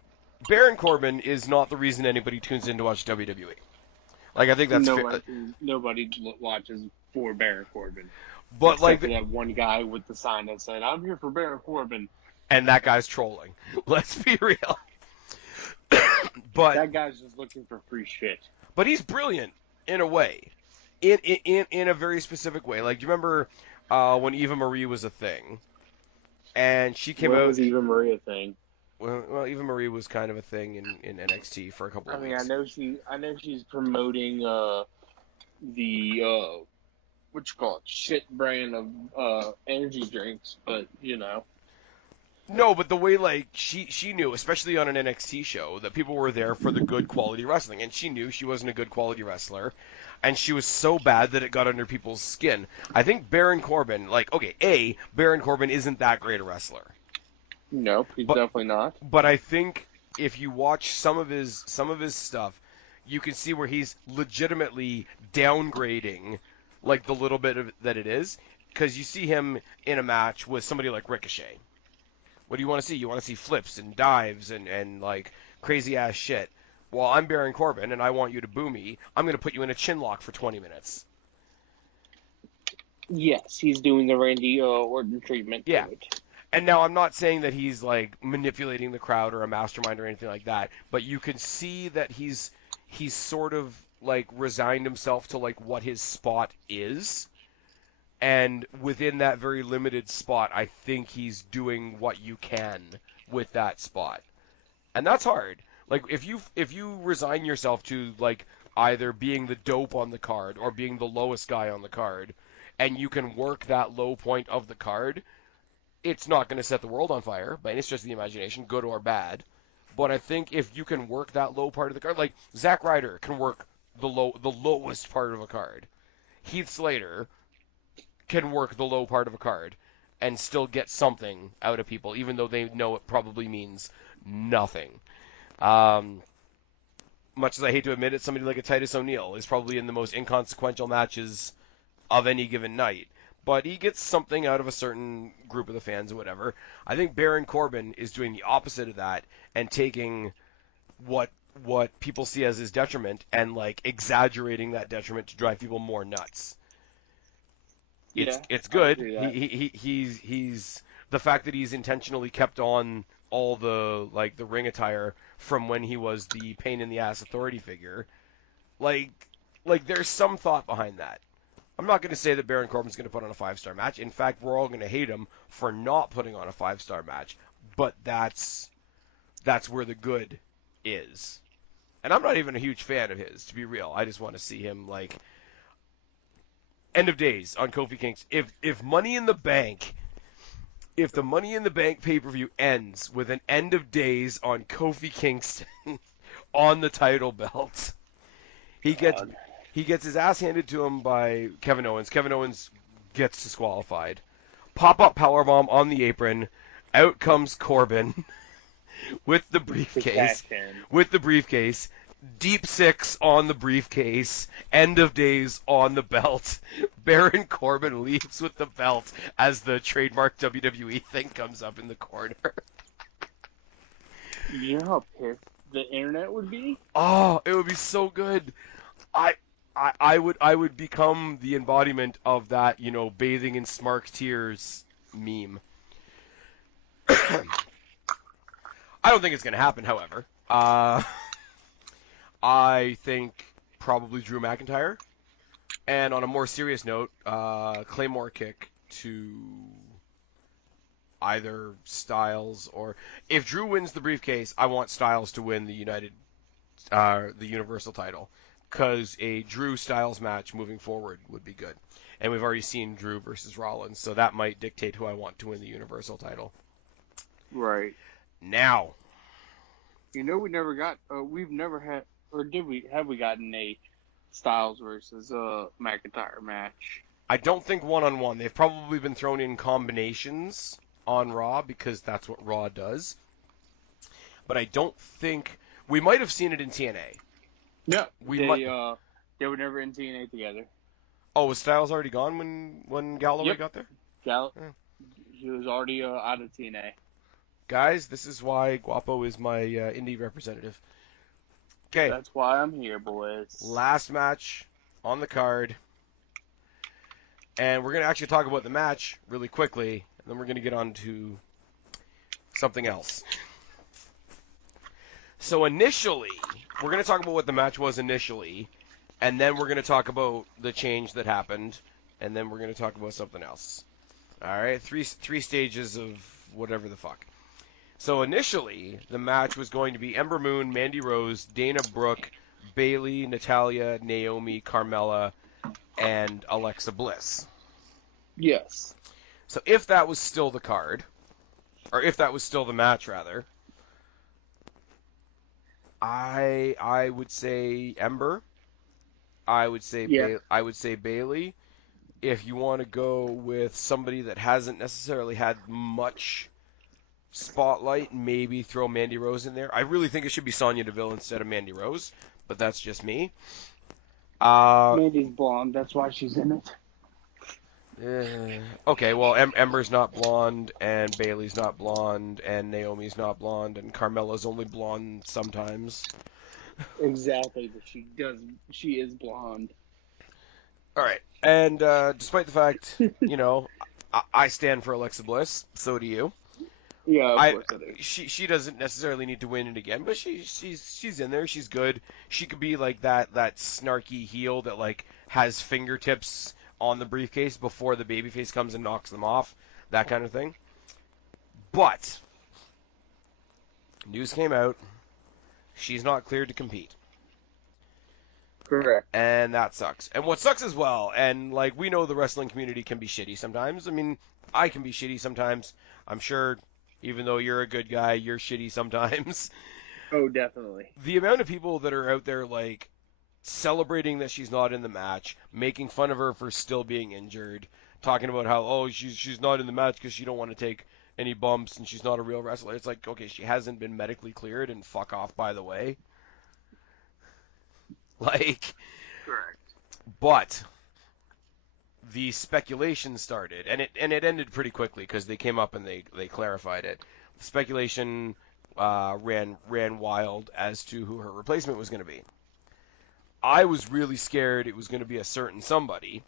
Baron Corbin is not the reason anybody tunes in to watch WWE. Like, I think that's nobody watches for Baron Corbin. But, like, for that one guy with the sign that said, "I'm here for Baron Corbin." And that guy's trolling. Let's be real. But that guy's just looking for free shit. But he's brilliant in a way. In a very specific way. Like, do you remember when Eva Marie was a thing? And she came out... When was Eva Marie a thing? Well, Eva Marie was kind of a thing in NXT for a couple of weeks. I know she's promoting the what you call it, shit brand of energy drinks, but No, but the way, like, she knew, especially on an NXT show, that people were there for the good quality wrestling, and she knew she wasn't a good quality wrestler, and she was so bad that it got under people's skin. I think Baron Corbin, Baron Corbin isn't that great a wrestler. Nope, he's definitely not. But I think if you watch some of his stuff, you can see where he's legitimately downgrading, like, the little bit of that it is, because you see him in a match with somebody like Ricochet. What do you want to see? You want to see flips and dives and like, crazy-ass shit. Well, I'm Baron Corbin, and I want you to boo me. I'm going to put you in a chin lock for 20 minutes. Yes, he's doing the Randy Orton treatment. Yeah. And now I'm not saying that he's, like, manipulating the crowd or a mastermind or anything like that, but you can see that he's sort of, like, resigned himself to, like, what his spot is. And within that very limited spot, I think he's doing what you can with that spot. And that's hard. Like, if you resign yourself to, like, either being the dope on the card or being the lowest guy on the card, and you can work that low point of the card, it's not going to set the world on fire by any stretch of the imagination, good or bad. But I think if you can work that low part of the card, like Zack Ryder can work the lowest part of a card. Heath Slater can work the low part of a card and still get something out of people, even though they know it probably means nothing. Much as I hate to admit it, somebody like a Titus O'Neil is probably in the most inconsequential matches of any given night. But he gets something out of a certain group of the fans or whatever. I think Baron Corbin is doing the opposite of that and taking what people see as his detriment and, like, exaggerating that detriment to drive people more nuts. It's good. He's the fact that he's intentionally kept on all the, like, the ring attire from when he was the pain in the ass authority figure. Like there's some thought behind that. I'm not going to say that Baron Corbin's going to put on a 5-star match. In fact, we're all going to hate him for not putting on a 5-star match. But that's where the good is. And I'm not even a huge fan of his, to be real. I just want to see him, like, end of days on Kofi Kingston. If Money in the Bank, if the Money in the Bank pay-per-view ends with an end of days on Kofi Kingston on the title belt, he gets his ass handed to him by Kevin Owens. Kevin Owens gets disqualified. pop-up powerbomb on the apron. Out comes Corbin with the briefcase. With the briefcase. Deep six on the briefcase. End of days on the belt. Baron Corbin leaves with the belt as the trademark WWE thing comes up in the corner. You know how pissed the internet would be? Oh, it would be so good. I would become the embodiment of that, bathing in smark tears meme. I don't think it's going to happen, however. I think probably Drew McIntyre. And on a more serious note, Claymore kick to either Styles or... If Drew wins the briefcase, I want Styles to win the Universal title. Because a Drew Styles match moving forward would be good. And we've already seen Drew versus Rollins, so that might dictate who I want to win the Universal title. Right. Now. We've never had, or have we gotten a Styles versus McIntyre match? I don't think one-on-one. They've probably been thrown in combinations on Raw because that's what Raw does. But I don't think... We might have seen it in TNA. Yeah, they were never in TNA together. Oh, was Styles already gone when Galloway got there? He was already out of TNA. Guys, this is why Guapo is my indie representative. Okay. That's why I'm here, boys. Last match on the card. And we're going to actually talk about the match really quickly, and then we're going to get on to something else. So initially, we're going to talk about what the match was initially, and then we're going to talk about the change that happened, and then we're going to talk about something else. All right? Three stages of whatever the fuck. So initially, the match was going to be Ember Moon, Mandy Rose, Dana Brooke, Bayley, Natalya, Naomi, Carmella, and Alexa Bliss. Yes. So if that was still the card, or if that was still the match, rather, I would say Ember. I would say Bayley. If you want to go with somebody that hasn't necessarily had much spotlight, maybe throw Mandy Rose in there. I really think it should be Sonya Deville instead of Mandy Rose, but that's just me. Mandy's blonde, that's why she's in it. Okay, well, Ember's not blonde, and Bayley's not blonde, and Naomi's not blonde, and Carmella's only blonde sometimes. Exactly, but she is blonde. All right, and despite the fact, I stand for Alexa Bliss, so do you. Yeah, of course I do. She doesn't necessarily need to win it again, but she's in there. She's good. She could be like that snarky heel that like has fingertips on the briefcase before the babyface comes and knocks them off, that kind of thing. But news came out. She's not cleared to compete. Correct. And that sucks. And what sucks as well, and like we know the wrestling community can be shitty sometimes. I mean, I can be shitty sometimes. I'm sure even though you're a good guy, you're shitty sometimes. Oh, definitely. The amount of people that are out there like celebrating that she's not in the match, making fun of her for still being injured, talking about how she's not in the match because she don't want to take any bumps and she's not a real wrestler. It's like, okay, she hasn't been medically cleared, and fuck off, by the way. Like, correct. But the speculation started, and it ended pretty quickly because they came up and they clarified it. The speculation ran wild as to who her replacement was going to be. I was really scared it was going to be a certain somebody,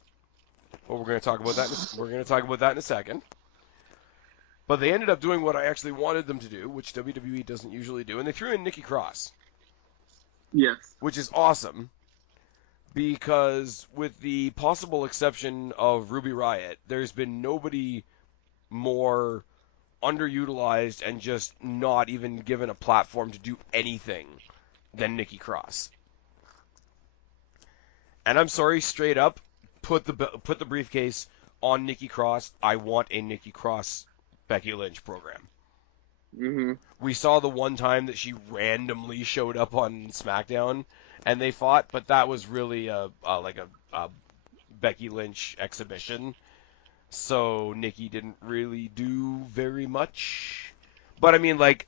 but we're going to talk about that in a second. But they ended up doing what I actually wanted them to do, which WWE doesn't usually do, and they threw in Nikki Cross. Yes. Which is awesome, because with the possible exception of Ruby Riott, there's been nobody more underutilized and just not even given a platform to do anything than Nikki Cross. And I'm sorry, straight up, put the briefcase on Nikki Cross. I want a Nikki Cross Becky Lynch program. Mm-hmm. We saw the one time that she randomly showed up on SmackDown and they fought, but that was really a Becky Lynch exhibition. So Nikki didn't really do very much. But I mean, like,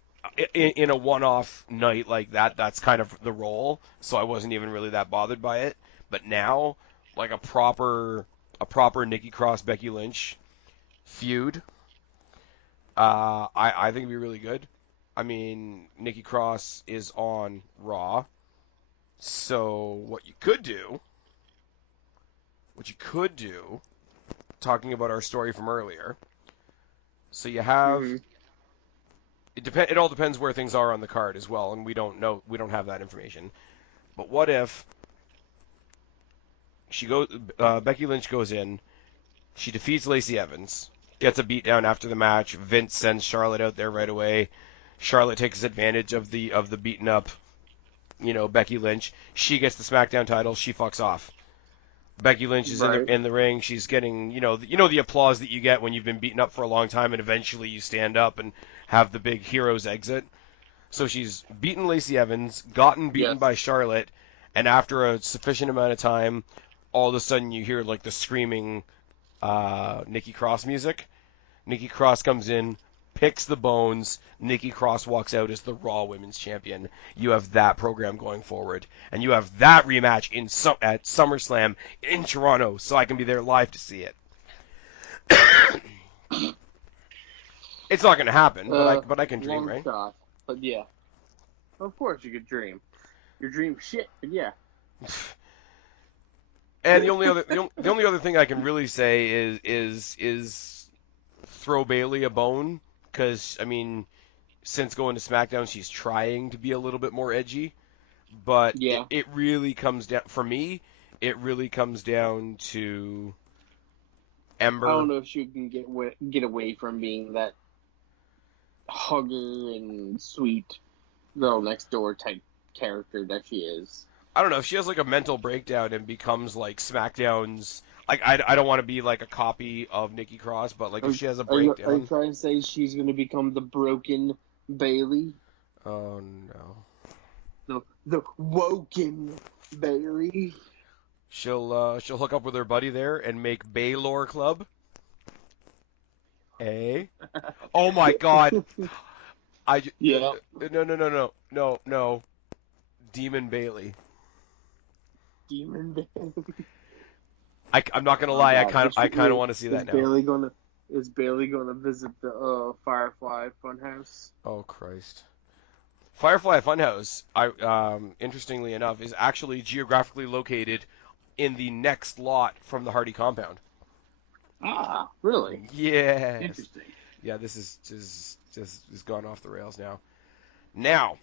in a one-off night like that, that's kind of the role. So I wasn't even really that bothered by it. But now, like a proper Nikki Cross Becky Lynch feud, I think it'd be really good. I mean, Nikki Cross is on Raw, so what you could do, talking about our story from earlier. So you have Mhm. It all depends where things are on the card as well, and we don't have that information. But what if Becky Lynch goes in, she defeats Lacey Evans, gets a beatdown after the match. Vince sends Charlotte out there right away. Charlotte takes advantage of the beaten up, Becky Lynch. She gets the SmackDown title. She fucks off. Becky Lynch is in the Right. in the ring. She's getting, the applause that you get when you've been beaten up for a long time, and eventually you stand up and have the big hero's exit. So she's beaten Lacey Evans, gotten beaten Yes. by Charlotte, and after a sufficient amount of time, all of a sudden you hear like the screaming Nikki Cross music. Nikki Cross comes in, picks the bones. Nikki Cross walks out as the Raw Women's Champion. You have that program going forward, and you have that rematch at SummerSlam in Toronto, so I can be there live to see it. It's not going to happen, but I can dream, Long right? shot. But yeah. Of course you could dream. Your dream shit, but yeah. And the only other thing I can really say is throw Bayley a bone, because I mean, since going to SmackDown, she's trying to be a little bit more edgy, but Yeah. it really comes down, for me, it really comes down to I Ember. don't know if she can get away from being that hugger and sweet girl next door type character that she is. I don't know if she has like a mental breakdown and becomes like SmackDown's. Like I don't want to be like a copy of Nikki Cross, but like if she has a Are you breakdown. trying to say she's going to become the broken Bailey? Oh no. The woken Bailey? She'll hook up with her buddy there and make Baylor Club. Eh? Oh my God! Yeah. No. Demon Bailey. Demon Bailey. I'm not gonna Oh, lie. God. I kind of want to see that now. Is Bailey gonna visit the Firefly Funhouse? Oh Christ. Firefly Funhouse, interestingly enough, is actually geographically located in the next lot from the Hardy compound. Ah, really? Yes. Interesting. Yeah, this is just gone off the rails now. Now,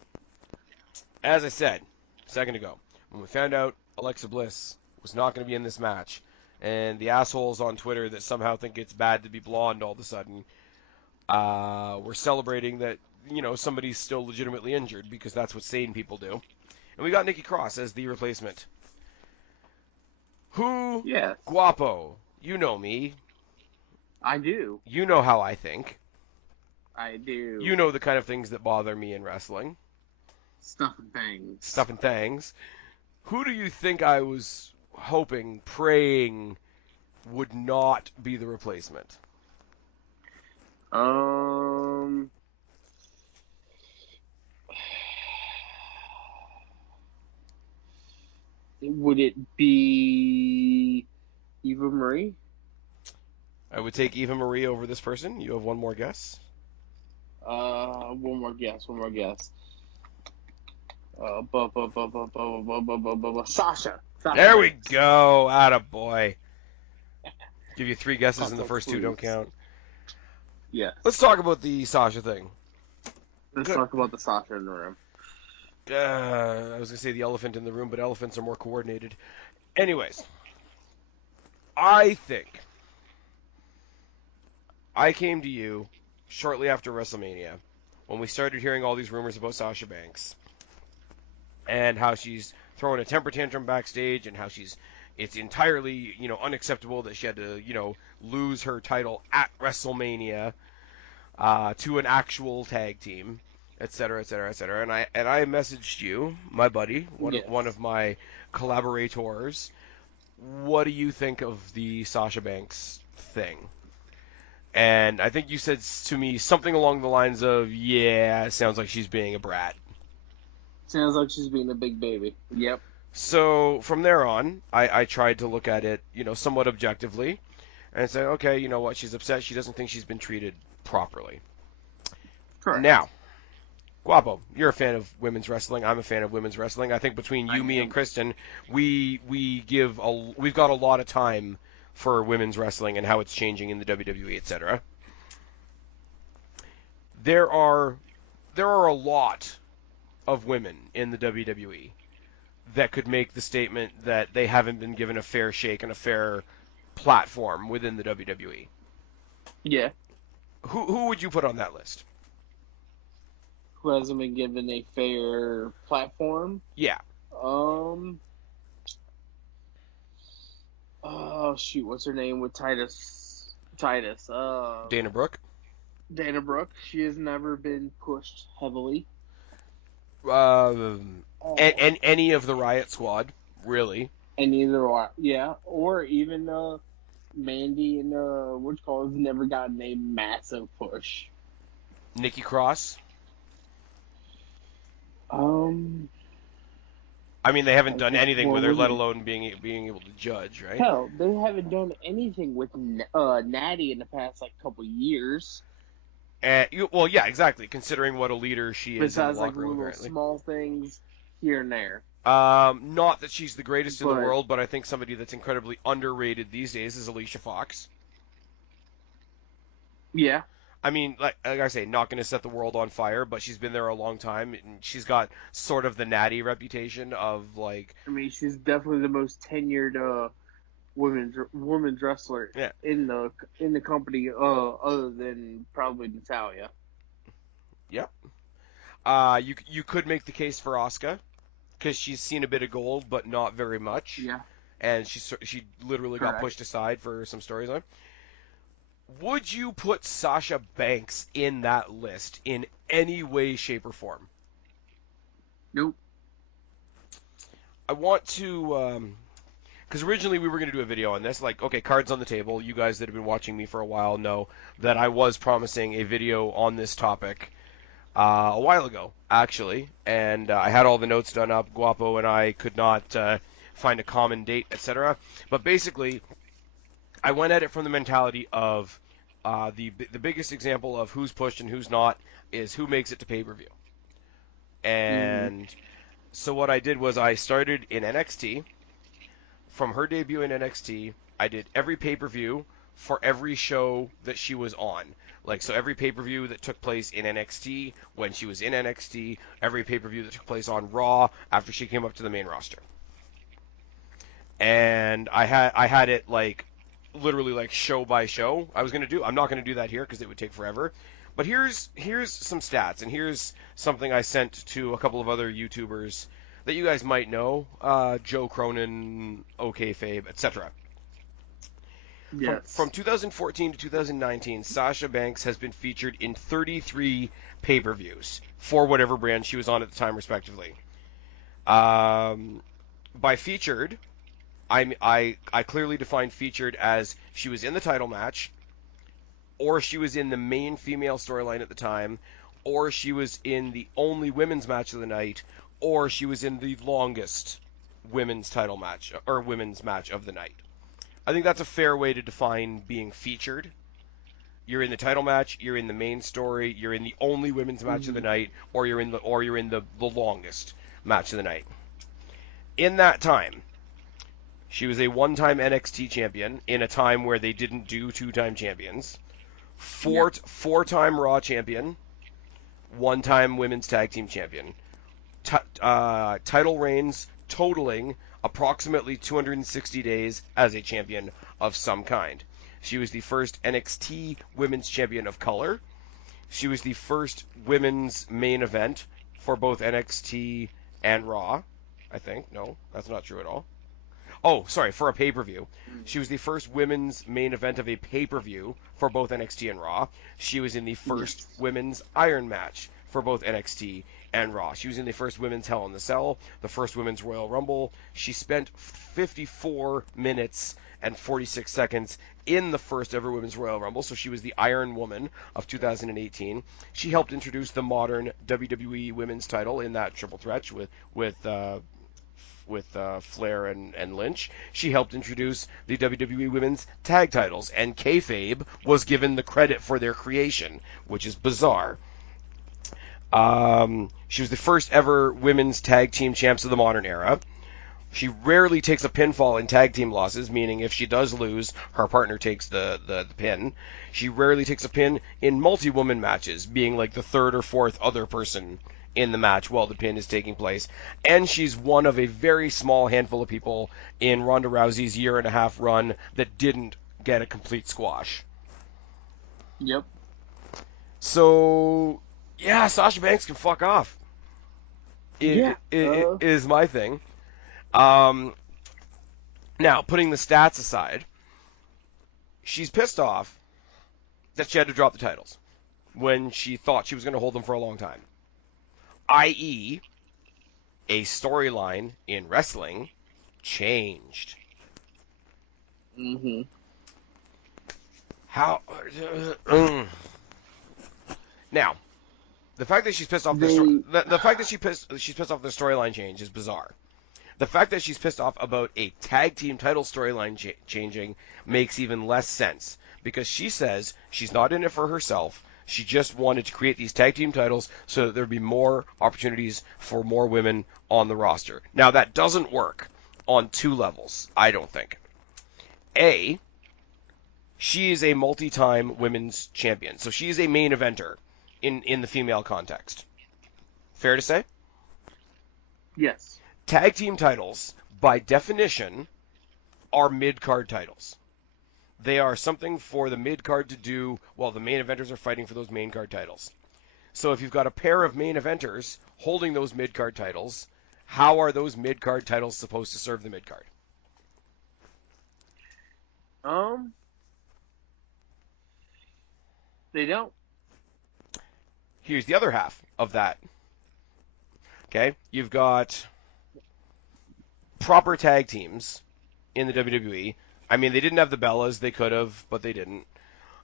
as I said a second ago, when we found out Alexa Bliss was not going to be in this match, and the assholes on Twitter that somehow think it's bad to be blonde all of a sudden, we're celebrating that, somebody's still legitimately injured, because that's what sane people do. And we got Nikki Cross as the replacement. Who? Yes. Guapo. You know me. I do. You know how I think. I do. You know the kind of things that bother me in wrestling. Stuff and things. Stuff and things. Who do you think I was hoping, praying, would not be the replacement? Would it be Eva Marie? I would take Eva Marie over this person. You have one more guess? One more guess. Sasha. There we go. Attaboy. Give you 3 guesses and the Papa, first 2 don't please. count. Yes. Let's talk about the Sasha thing. Let's Good. talk about the Sasha in the room. I was going to say the elephant in the room, but elephants are more coordinated. Anyways, I think I came to you shortly after WrestleMania when we started hearing all these rumors about Sasha Banks and how she's throwing a temper tantrum backstage and how it's entirely, unacceptable that she had to, lose her title at WrestleMania to an actual tag team, et cetera, et cetera, et cetera. And I messaged you, my buddy, one of my collaborators. What do you think of the Sasha Banks thing? And I think you said to me something along the lines of, yeah, it sounds like she's being a brat. Sounds like she's being a big baby. Yep. So from there on, I tried to look at it, somewhat objectively and say, okay, you know what, she's upset. She doesn't think she's been treated properly. Correct. Now, Guapo, you're a fan of women's wrestling. I'm a fan of women's wrestling. I think between you, me, and Kristen, we've got a lot of time for women's wrestling and how it's changing in the WWE, etc. There are a lot of women in the WWE that could make the statement that they haven't been given a fair shake and a fair platform within the WWE. Yeah. Who would you put on that list? Who hasn't been given a fair platform? Yeah. Oh shoot, what's her name with Titus? Dana Brooke. Dana Brooke. She has never been pushed heavily. And any of the Riot Squad, really. And either are, yeah, or even Mandy and has never gotten a massive push. Nikki Cross. I mean, they haven't done anything with her, let alone being able to judge, right? Hell, they haven't done anything with Natty in the past couple years. Well, yeah, exactly. Considering what a leader she is in the locker room, little small things here and there. Not that she's the greatest in the world, but I think somebody that's incredibly underrated these days is Alicia Fox. Yeah. I mean, like I say, not going to set the world on fire, but she's been there a long time, and she's got sort of the Natty reputation of like. I mean, she's definitely the most tenured women's wrestler in the company, other than probably Natalya. Yep. You could make the case for Asuka, because she's seen a bit of gold, but not very much. Yeah. And she literally got pushed aside for some storyline. Would you put Sasha Banks in that list in any way, shape, or form? Nope. I want to, because originally we were going to do a video on this, like, okay, cards on the table. You guys that have been watching me for a while know that I was promising a video on this topic a while ago, actually, and I had all the notes done up. Guapo and I could not find a common date, etc. But basically, I went at it from the mentality of the biggest example of who's pushed and who's not is who makes it to pay-per-view. And so what I did was I started in NXT. From her debut in NXT, I did every pay-per-view for every show that she was on. Like, so every pay-per-view that took place in NXT when she was in NXT, every pay-per-view that took place on Raw after she came up to the main roster. And I had it like literally like show by show. I'm not going to do that here because it would take forever. But here's some stats, and here's something I sent to a couple of other YouTubers that you guys might know, Joe Cronin, OKFabe, etc. Yes. From 2014 to 2019, Sasha Banks has been featured in 33 pay-per-views for whatever brand she was on at the time, respectively. By featured, I clearly define featured as she was in the title match, or she was in the main female storyline at the time, or she was in the only women's match of the night, or she was in the longest women's title match, or women's match of the night. I think that's a fair way to define being featured. You're in the title match, you're in the main story, you're in the only women's match of the night, or you're in the longest match of the night. In that time, she was a one-time NXT champion in a time where they didn't do two-time champions. Four-time Raw champion, one-time women's tag team champion. Title reigns totaling approximately 260 days as a champion of some kind. She was the first NXT women's champion of color. She was the first women's main event for both NXT and Raw. I think. No, that's not true at all. Oh, sorry, for a pay-per-view. She was the first women's main event of a pay-per-view for both NXT and Raw. She was in the first women's Iron match for both NXT and Raw. She was in the first Women's Hell in the Cell, the first Women's Royal Rumble. She spent 54 minutes and 46 seconds in the first ever Women's Royal Rumble, so she was the Iron Woman of 2018. She helped introduce the modern WWE Women's title in that triple threat with Flair and Lynch. She helped introduce the WWE Women's Tag titles, and kayfabe was given the credit for their creation, which is bizarre. She was the first ever Women's Tag Team Champs of the modern era. She rarely takes a pinfall in tag team losses, meaning if she does lose, her partner takes the pin. She rarely takes a pin in multi-woman matches, being like the third or fourth other person in the match while the pin is taking place. And she's one of a very small handful of people in Ronda Rousey's year-and-a-half run that didn't get a complete squash. Yep. So, yeah, Sasha Banks can fuck off. Is my thing. Now, putting the stats aside, she's pissed off that she had to drop the titles when she thought she was going to hold them for a long time. I.e., a storyline in wrestling changed. Mm-hmm. How? Now, the fact that she's pissed off the fact that she's pissed off the storyline change is bizarre. The fact that she's pissed off about a tag team title storyline changing makes even less sense, because she says she's not in it for herself. She just wanted to create these tag team titles so that there'd be more opportunities for more women on the roster. Now, that doesn't work on two levels, I don't think. A, she is a multi-time women's champion, so she is a main eventer in the female context. Fair to say? Yes. Tag team titles, by definition, are mid-card titles. They are something for the mid-card to do while the main eventers are fighting for those main card titles. So if you've got a pair of main eventers holding those mid-card titles, how are those mid-card titles supposed to serve the mid-card? They don't. Here's the other half of that. Okay, you've got proper tag teams in the WWE. I mean, they didn't have the Bellas. They could have, but they didn't.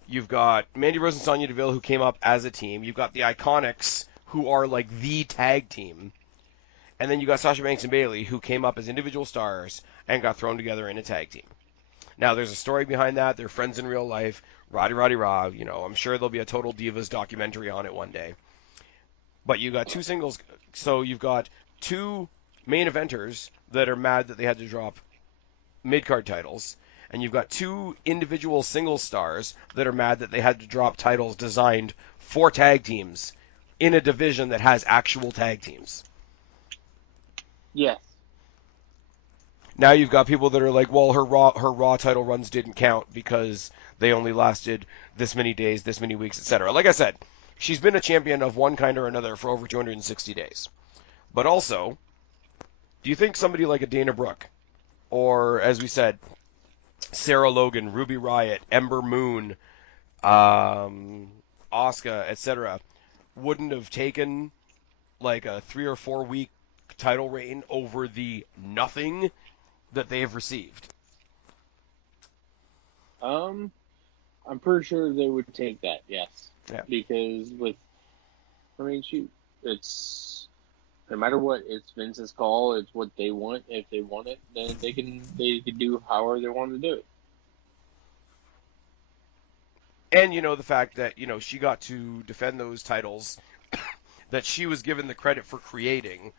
You've got Mandy Rose and Sonya Deville, who came up as a team. You've got the Iconics, who are like the tag team. And then you got Sasha Banks and Bayley, who came up as individual stars and got thrown together in a tag team. Now, there's a story behind that. They're friends in real life. Roddy Rah. You know, I'm sure there'll be a Total Divas documentary on it one day. But you got two singles. So you've got two main eventers that are mad that they had to drop mid-card titles. And you've got two individual single stars that are mad that they had to drop titles designed for tag teams in a division that has actual tag teams. Yes. Now you've got people that are like, well, her Raw title runs didn't count because they only lasted this many days, this many weeks, etc. Like I said, she's been a champion of one kind or another for over 260 days. But also, do you think somebody like a Dana Brooke, or as we said, Sarah Logan, Ruby Riott, Ember Moon, Asuka, etc., wouldn't have taken like a 3 or 4 week title reign over the nothing that they have received? I'm pretty sure they would take that, yes. Yeah. Because it's no matter what, it's Vince's call. It's what they want. If they want it, then they can do however they want to do it. And, you know, the fact that, you know, she got to defend those titles that she was given the credit for creating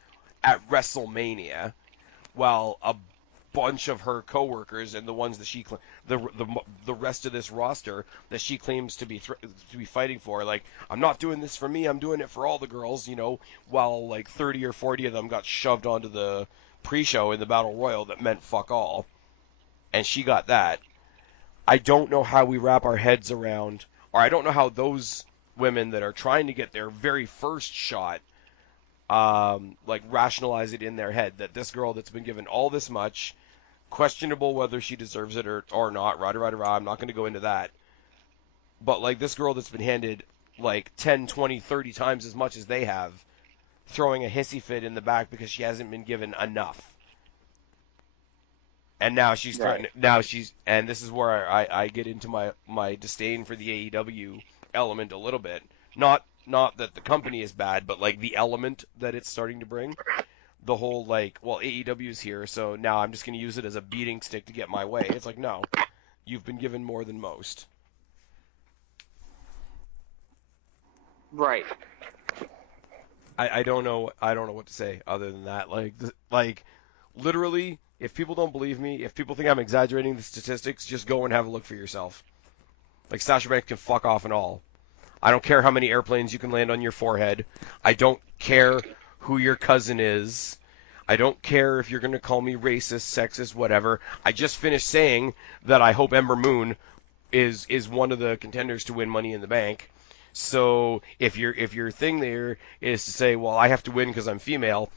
at WrestleMania, while a bunch of her coworkers and the ones that she the rest of this roster that she claims to be fighting for, like, I'm not doing this for me, I'm doing it for all the girls, you know, while like 30 or 40 of them got shoved onto the pre-show in the Battle Royal that meant fuck all, and she got that. I don't know how we wrap our heads around, or I don't know how those women that are trying to get their very first shot like rationalize it in their head that this girl that's been given all this much, questionable whether she deserves it or not, rah, I'm not going to go into that, but like this girl that's been handed like 10, 20, 30 times as much as they have, throwing a hissy fit in the back because she hasn't been given enough. And now she's Right. threatening. Now she's, and this is where I get into my disdain for the AEW element a little bit. Not that the company is bad, but like the element that it's starting to bring. The whole like, well, AEW's here, so now I'm just going to use it as a beating stick to get my way. It's like, no, you've been given more than most. Right. I don't know what to say other than that. Like literally, if people don't believe me, if people think I'm exaggerating the statistics, just go and have a look for yourself. Like Sasha Banks can fuck off and all. I don't care how many airplanes you can land on your forehead. I don't care who your cousin is. I don't care if you're going to call me racist, sexist, whatever. I just finished saying that I hope Ember Moon is one of the contenders to win Money in the Bank. So if your thing there is to say, well, I have to win because I'm female,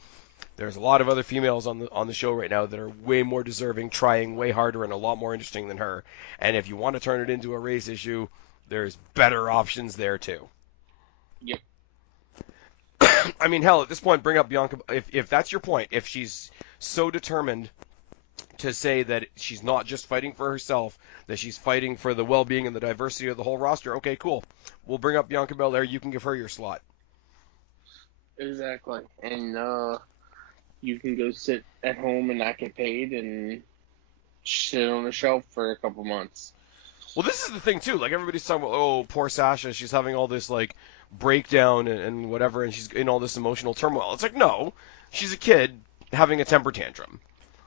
there's a lot of other females on the show right now that are way more deserving, trying way harder, and a lot more interesting than her. And if you want to turn it into a race issue, there's better options there too. Yep. I mean, hell, at this point, bring up Bianca. If that's your point, if she's so determined to say that she's not just fighting for herself, that she's fighting for the well-being and the diversity of the whole roster, okay, cool. We'll bring up Bianca Belair. You can give her your slot. Exactly. And you can go sit at home and not get paid and sit on the shelf for a couple months. Well, this is the thing too. Like everybody's talking about, oh, poor Sasha. She's having all this like breakdown and whatever, and she's in all this emotional turmoil. It's like, no, she's a kid having a temper tantrum.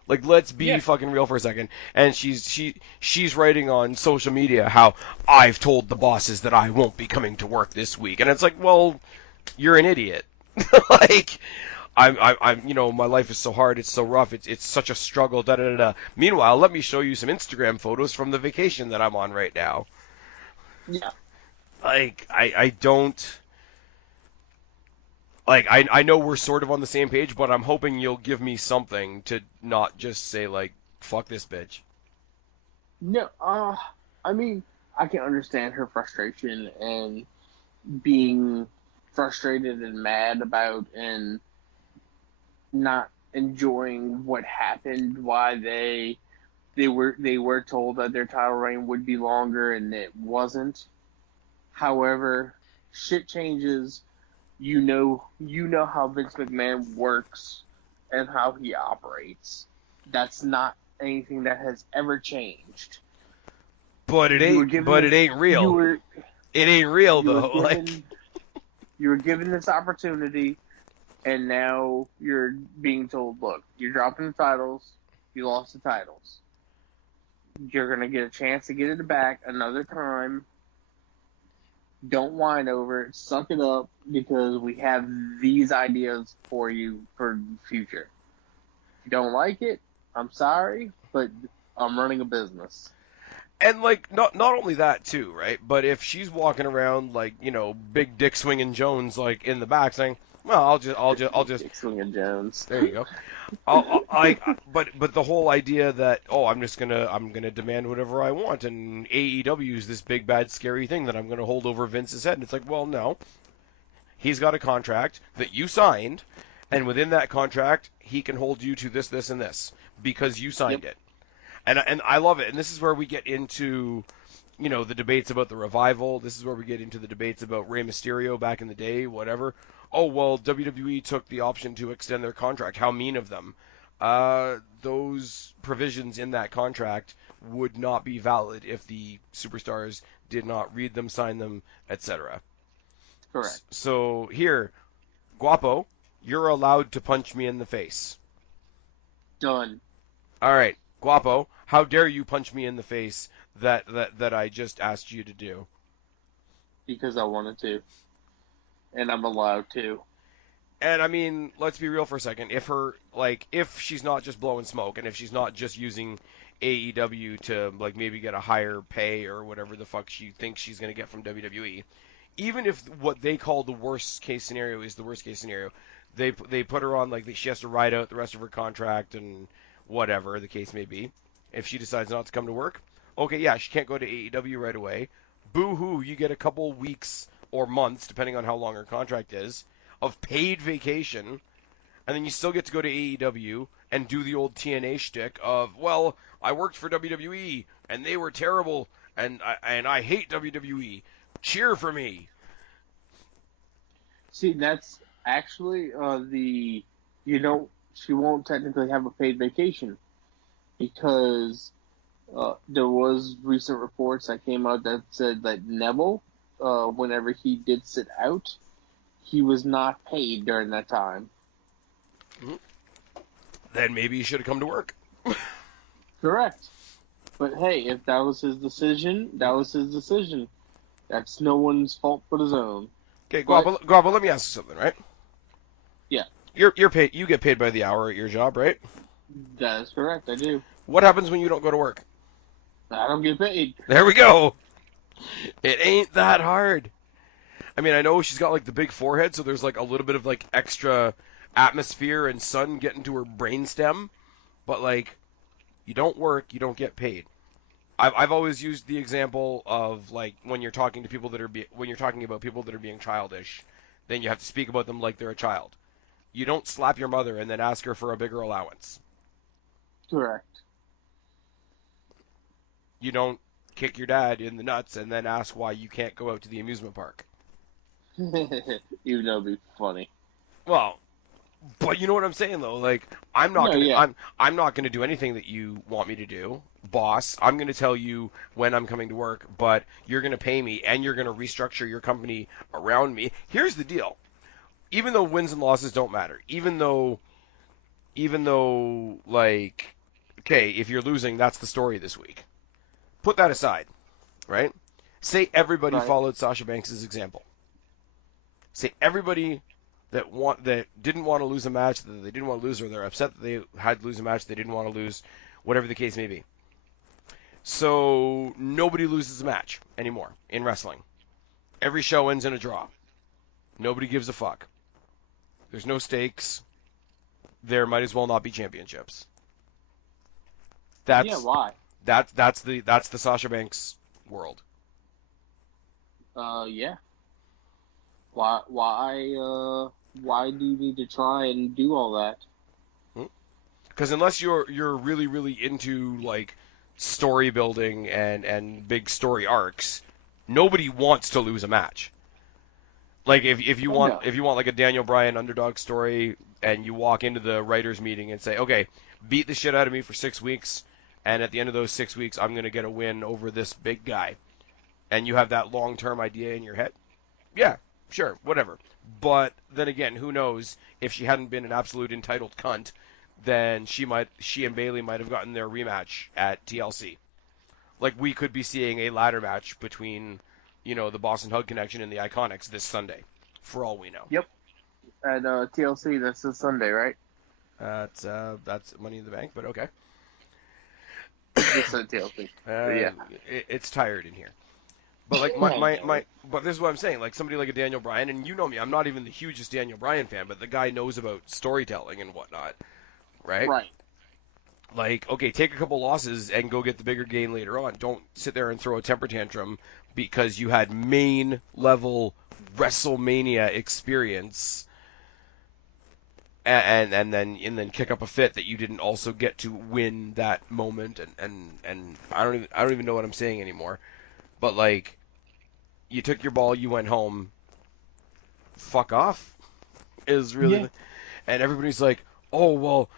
Like, let's be fucking real for a second. And she's writing on social media how I've told the bosses that I won't be coming to work this week, and it's like, well, you're an idiot. Like, I'm, my life is so hard, it's so rough, it's such a struggle, da da da da. Meanwhile, let me show you some Instagram photos from the vacation that I'm on right now. Yeah. Like, I don't. Like, I know we're sort of on the same page, but I'm hoping you'll give me something to not just say, like, fuck this bitch. No, I mean, I can understand her frustration and being frustrated and mad about and not enjoying what happened, why they were told that their title reign would be longer and it wasn't. However, shit changes. You know how Vince McMahon works and how he operates. That's not anything that has ever changed. But it ain't. But it ain't real. It ain't real though. You were given this opportunity, and now you're being told, "Look, you're dropping the titles. You lost the titles. You're gonna get a chance to get it back another time. Don't whine over it. Suck it up because we have these ideas for you for the future. If you don't like it, I'm sorry, but I'm running a business." And like not only that too, right? But if she's walking around like big dick swinging Jones like in the back saying, "Well, I'll just Dick swinging Jones." There you go. But the whole idea that I'm gonna demand whatever I want, and AEW is this big bad scary thing that I'm gonna hold over Vince's head. And it's like, well, no, he's got a contract that you signed, and within that contract, he can hold you to this, and this because you signed it. And I love it. And this is where we get into the debates about the revival. This is where we get into the debates about Rey Mysterio back in the day, whatever. Oh, well, WWE took the option to extend their contract. How mean of them. Those provisions in that contract would not be valid if the superstars did not read them, sign them, etc. Correct. So here, Guapo, you're allowed to punch me in the face. Done. All right, Guapo, how dare you punch me in the face that I just asked you to do? Because I wanted to. And I'm allowed to. And I mean, let's be real for a second. If she's not just blowing smoke, and if she's not just using AEW to like maybe get a higher pay or whatever the fuck she thinks she's gonna get from WWE, even if what they call the worst case scenario is the worst case scenario, they put her on like she has to ride out the rest of her contract and whatever the case may be. If she decides not to come to work, okay, yeah, she can't go to AEW right away. Boo hoo, you get a couple weeks or months, depending on how long her contract is, of paid vacation, and then you still get to go to AEW and do the old TNA shtick of, well, I worked for WWE and they were terrible, and I hate WWE. Cheer for me. See, that's actually she won't technically have a paid vacation because there was recent reports that came out that said that Neville, whenever he did sit out, he was not paid during that time. Then maybe he should have come to work. Correct. But hey, if that was his decision, that was his decision. That's no one's fault but his own. Okay, Guapa, let me ask you something, right? Yeah. You're paid. You get paid by the hour at your job, right? That is correct, I do. What happens when you don't go to work? I don't get paid. There we go. It ain't that hard. I mean, I know she's got like the big forehead, so there's like a little bit of like extra atmosphere and sun getting to her brainstem, but like, you don't work, you don't get paid. I've always used the example of like when you're talking to people that are when you're talking about people that are being childish, then you have to speak about them like they're a child. You don't slap your mother and then ask her for a bigger allowance. Correct. You don't kick your dad in the nuts and then ask why you can't go out to the amusement park. Even though it'd be funny. Well, but you know what I'm saying though. Like I'm not gonna do anything that you want me to do, boss. I'm gonna tell you when I'm coming to work, but you're gonna pay me and you're gonna restructure your company around me. Here's the deal. Even though wins and losses don't matter, even though like, okay, if you're losing, that's the story this week. Put that aside, right? Say everybody followed Sasha Banks' example. Say everybody that didn't want to lose a match, that they didn't want to lose, or they're upset that they had to lose a match they didn't want to lose, whatever the case may be. So nobody loses a match anymore in wrestling. Every show ends in a draw. Nobody gives a fuck. There's no stakes. There might as well not be championships. Why? That's the Sasha Banks world. Yeah. Why do you need to try and do all that? Because unless you're really, really into like story building and big story arcs, nobody wants to lose a match. Like if you want like a Daniel Bryan underdog story and you walk into the writers meeting and say, okay, beat the shit out of me for 6 weeks, and at the end of those 6 weeks I'm gonna get a win over this big guy, and you have that long-term idea in your head, yeah, sure, whatever. But then again, who knows, if she hadn't been an absolute entitled cunt, then she and Bayley might have gotten their rematch at TLC. Like, we could be seeing a ladder match between, the Boston Hug Connection and the Iconics this Sunday, for all we know. Yep. At TLC, that's this Sunday, right? That's Money in the Bank, but okay. Just at TLC. Yeah. It's tired in here. But like but this is what I'm saying. Like somebody like a Daniel Bryan, and you know me, I'm not even the hugest Daniel Bryan fan, but the guy knows about storytelling and whatnot, right? Right. Like, okay, take a couple losses and go get the bigger gain later on. Don't sit there and throw a temper tantrum because you had main level WrestleMania experience, and then kick up a fit that you didn't also get to win that moment, and I don't even know what I'm saying anymore. But like, you took your ball, you went home. Fuck off, is really, and everybody's like, oh well,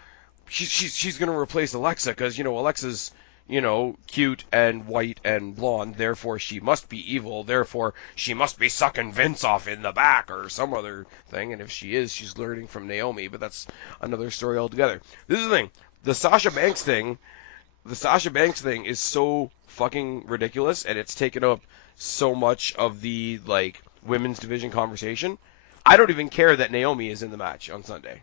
she's gonna replace Alexa because Alexa's cute and white and blonde, therefore she must be evil, therefore she must be sucking Vince off in the back or some other thing, and if she is, she's learning from Naomi, but that's another story altogether. This is the thing, the Sasha Banks thing is so fucking ridiculous, and it's taken up so much of the like women's division conversation. I don't even care that Naomi is in the match on Sunday.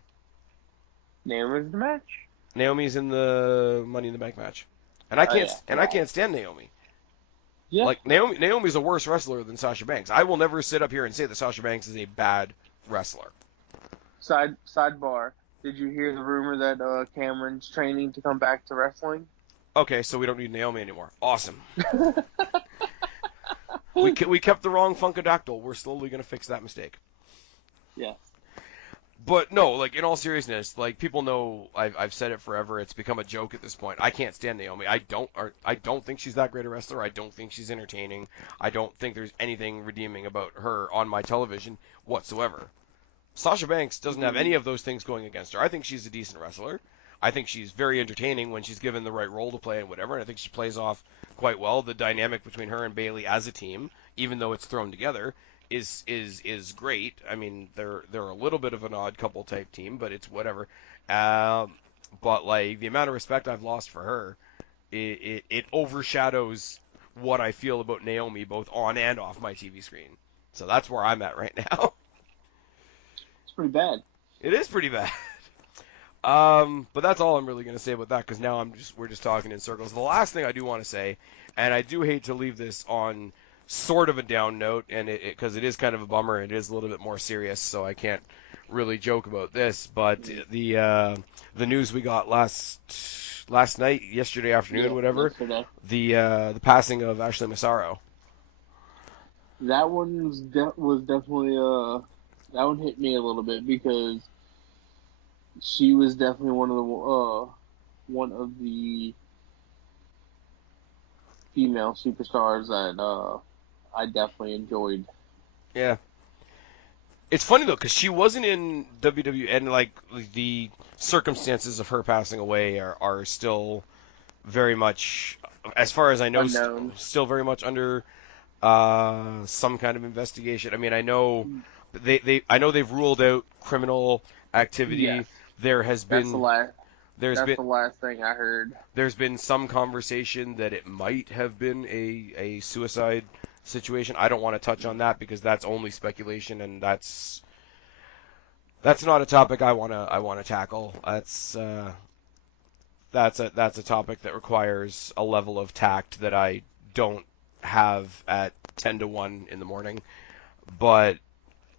Naomi's in the match? Naomi's in the Money in the Bank match. And I can't stand Naomi. Yeah. Like Naomi's a worse wrestler than Sasha Banks. I will never sit up here and say that Sasha Banks is a bad wrestler. Sidebar. Did you hear the rumor that Cameron's training to come back to wrestling? Okay, so we don't need Naomi anymore. Awesome. We kept the wrong Funkadactyl. We're slowly going to fix that mistake. Yeah. But no, like in all seriousness, like people know I've said it forever. It's become a joke at this point. I can't stand Naomi. I don't think she's that great a wrestler. I don't think she's entertaining. I don't think there's anything redeeming about her on my television whatsoever. Sasha Banks doesn't have any of those things going against her. I think she's a decent wrestler. I think she's very entertaining when she's given the right role to play and whatever. And I think she plays off quite well. The dynamic between her and Bayley as a team, even though it's thrown together, is great. I mean, they're a little bit of an odd couple type team, but it's whatever. But like the amount of respect I've lost for her, it overshadows what I feel about Naomi both on and off my TV screen. So that's where I'm at right now. It's pretty bad. It is pretty bad. But that's all I'm really going to say about that, because now we're just talking in circles. The last thing I do want to say, and I do hate to leave this on sort of a down note, and because it is kind of a bummer, it is a little bit more serious, so I can't really joke about this. But the news we got last night, yesterday afternoon, whatever, yesterday. The passing of Ashley Massaro. That one was definitely that one hit me a little bit, because she was definitely one of the female superstars that I definitely enjoyed. Yeah. It's funny though, because she wasn't in WWE, and like the circumstances of her passing away are still very much, as far as I know, still very much under some kind of investigation. I mean, I know I know they've ruled out criminal activity. Yes. There has been the last thing I heard. There's been some conversation that it might have been a suicide situation. I don't want to touch on that because that's only speculation, and that's not a topic I want to tackle. That's a topic that requires a level of tact that I don't have at 10 to 1 in the morning. But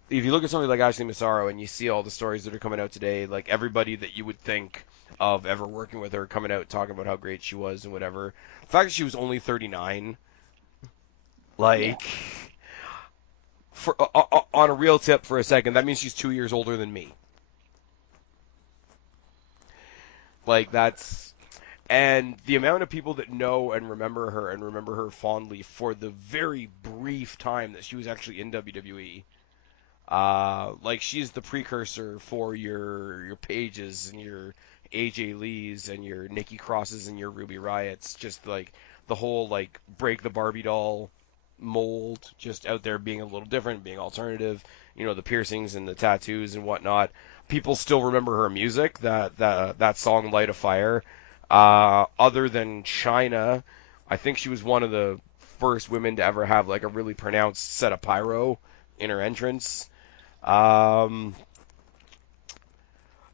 if you look at somebody like Ashley Massaro and you see all the stories that are coming out today, like everybody that you would think of ever working with her coming out talking about how great she was and whatever, the fact that she was only 39, like, for on a real tip for a second, that means she's 2 years older than me. Like, and the amount of people that know and remember her fondly for the very brief time that she was actually in WWE. Like, she's the precursor for your Paiges and your AJ Lees and your Nikki Crosses and your Ruby Riots. Just like the whole like break the Barbie doll mold, just out there being a little different, being alternative. You know, the piercings and the tattoos and whatnot. People still remember her music. That song "Light a Fire." Other than China, I think she was one of the first women to ever have like a really pronounced set of pyro in her entrance. Not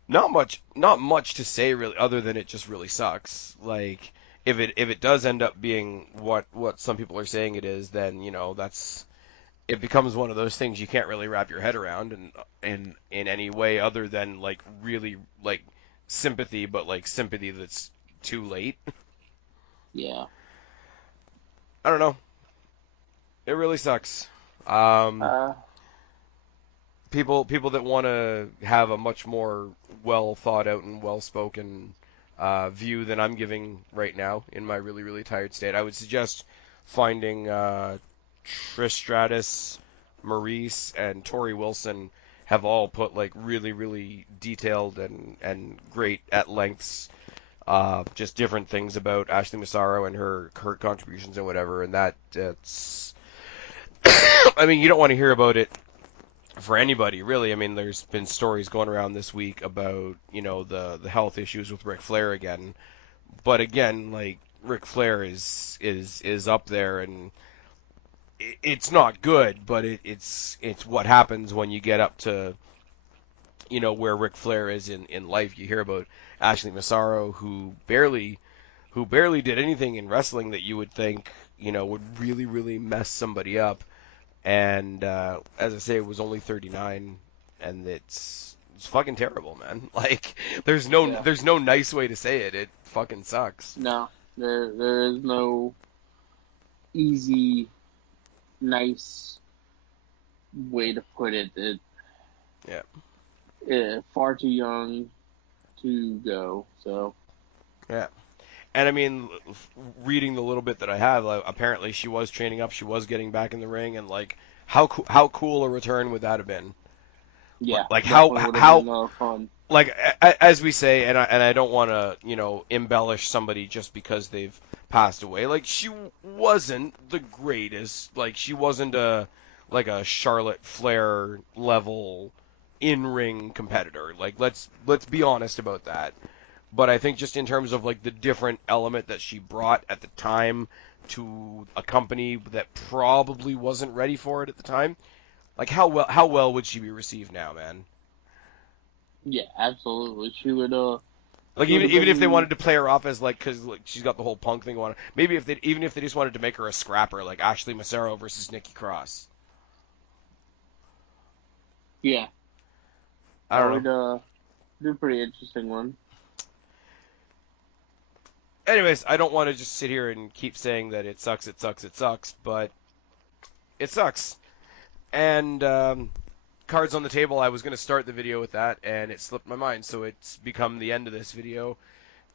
much to say really, other than it just really sucks. Like, if it does end up being what some people are saying it is, then it becomes one of those things you can't really wrap your head around in any way other than like really like sympathy, but like sympathy that's too late. Yeah. I don't know. It really sucks. People that want to have a much more well thought out and well spoken view than I'm giving right now in my really, really tired state, I would suggest finding Trish Stratus, Maurice, and Tori Wilson have all put like really, really detailed and great at lengths, just different things about Ashley Massaro and her contributions and whatever, and that's I mean, you don't want to hear about it for anybody, really. I mean, there's been stories going around this week about, you know, the health issues with Ric Flair again. But again, like, Ric Flair is up there, and it's not good, but it's what happens when you get up to, you know, where Ric Flair is in life. You hear about Ashley Massaro, who barely did anything in wrestling that you would think, you know, would really, really mess somebody up. And as I say, it was only 39, and it's fucking terrible, man. Like, there's no nice way to say it. It fucking sucks. No, there is no easy, nice way to put it. Yeah. far too young to go. So Yeah. And I mean, reading the little bit that I have, like, apparently she was training up, she was getting back in the ring, and like, how cool a return would that have been? yeah, Like definitely would have been fun. like as we say, and I don't want to embellish somebody just because they've passed away. Like she wasn't the greatest. Like she wasn't a Charlotte Flair level in ring competitor. Like let's be honest about that. But I think just in terms of like the different element that she brought at the time to a company that probably wasn't ready for it at the time, like how well would she be received now, man? Yeah, absolutely. She would. Like She would have even if they been. wanted to play her off as like because like she's got the whole punk thing going on, maybe if they just wanted to make her a scrapper like Ashley Massaro versus Nikki Cross. Yeah, I that don't know. would be a pretty interesting one. Anyways, I don't want to just sit here and keep saying that it sucks, it sucks, it sucks, but it sucks. And cards on the table. I was going to start the video with that, and it slipped my mind, so it's become the end of this video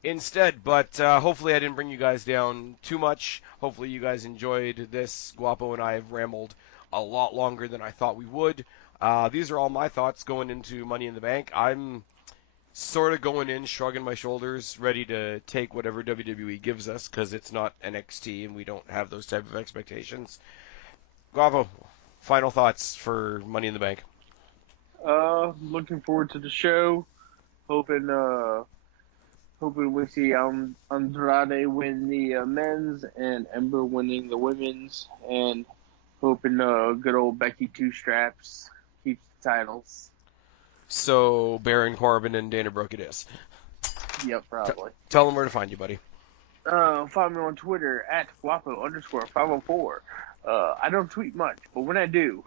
instead. But hopefully I didn't bring you guys down too much. Hopefully you guys enjoyed this. Guapo and I have rambled a lot longer than I thought we would. These are all my thoughts going into Money in the Bank. I'm sort of going in, shrugging my shoulders, ready to take whatever WWE gives us because it's not NXT and we don't have those type of expectations. Guapo, final thoughts for Money in the Bank. Looking forward to the show. Hoping we see Andrade win the men's and Ember winning the women's, and hoping good old Becky Two Straps keeps the titles. So Baron Corbin and Dana Brooke it is. Yep, probably. Tell them where to find you, buddy. Find me on Twitter at Guapo_504. I don't tweet much, but when I do,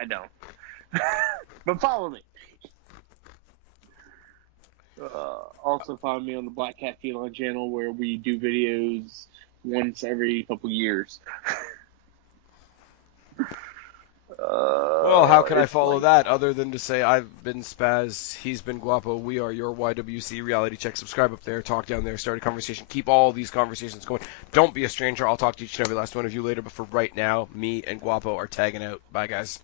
I don't. But follow me. Also find me on the Black Cat Feline channel where we do videos once every couple years. Well, how can I follow that other than to say I've been Spaz, he's been Guapo, we are your YWC Reality Check. Subscribe up there, talk down there, start a conversation. Keep all these conversations going. Don't be a stranger. I'll talk to each and every last one of you later, but for right now, me and Guapo are tagging out. Bye, guys.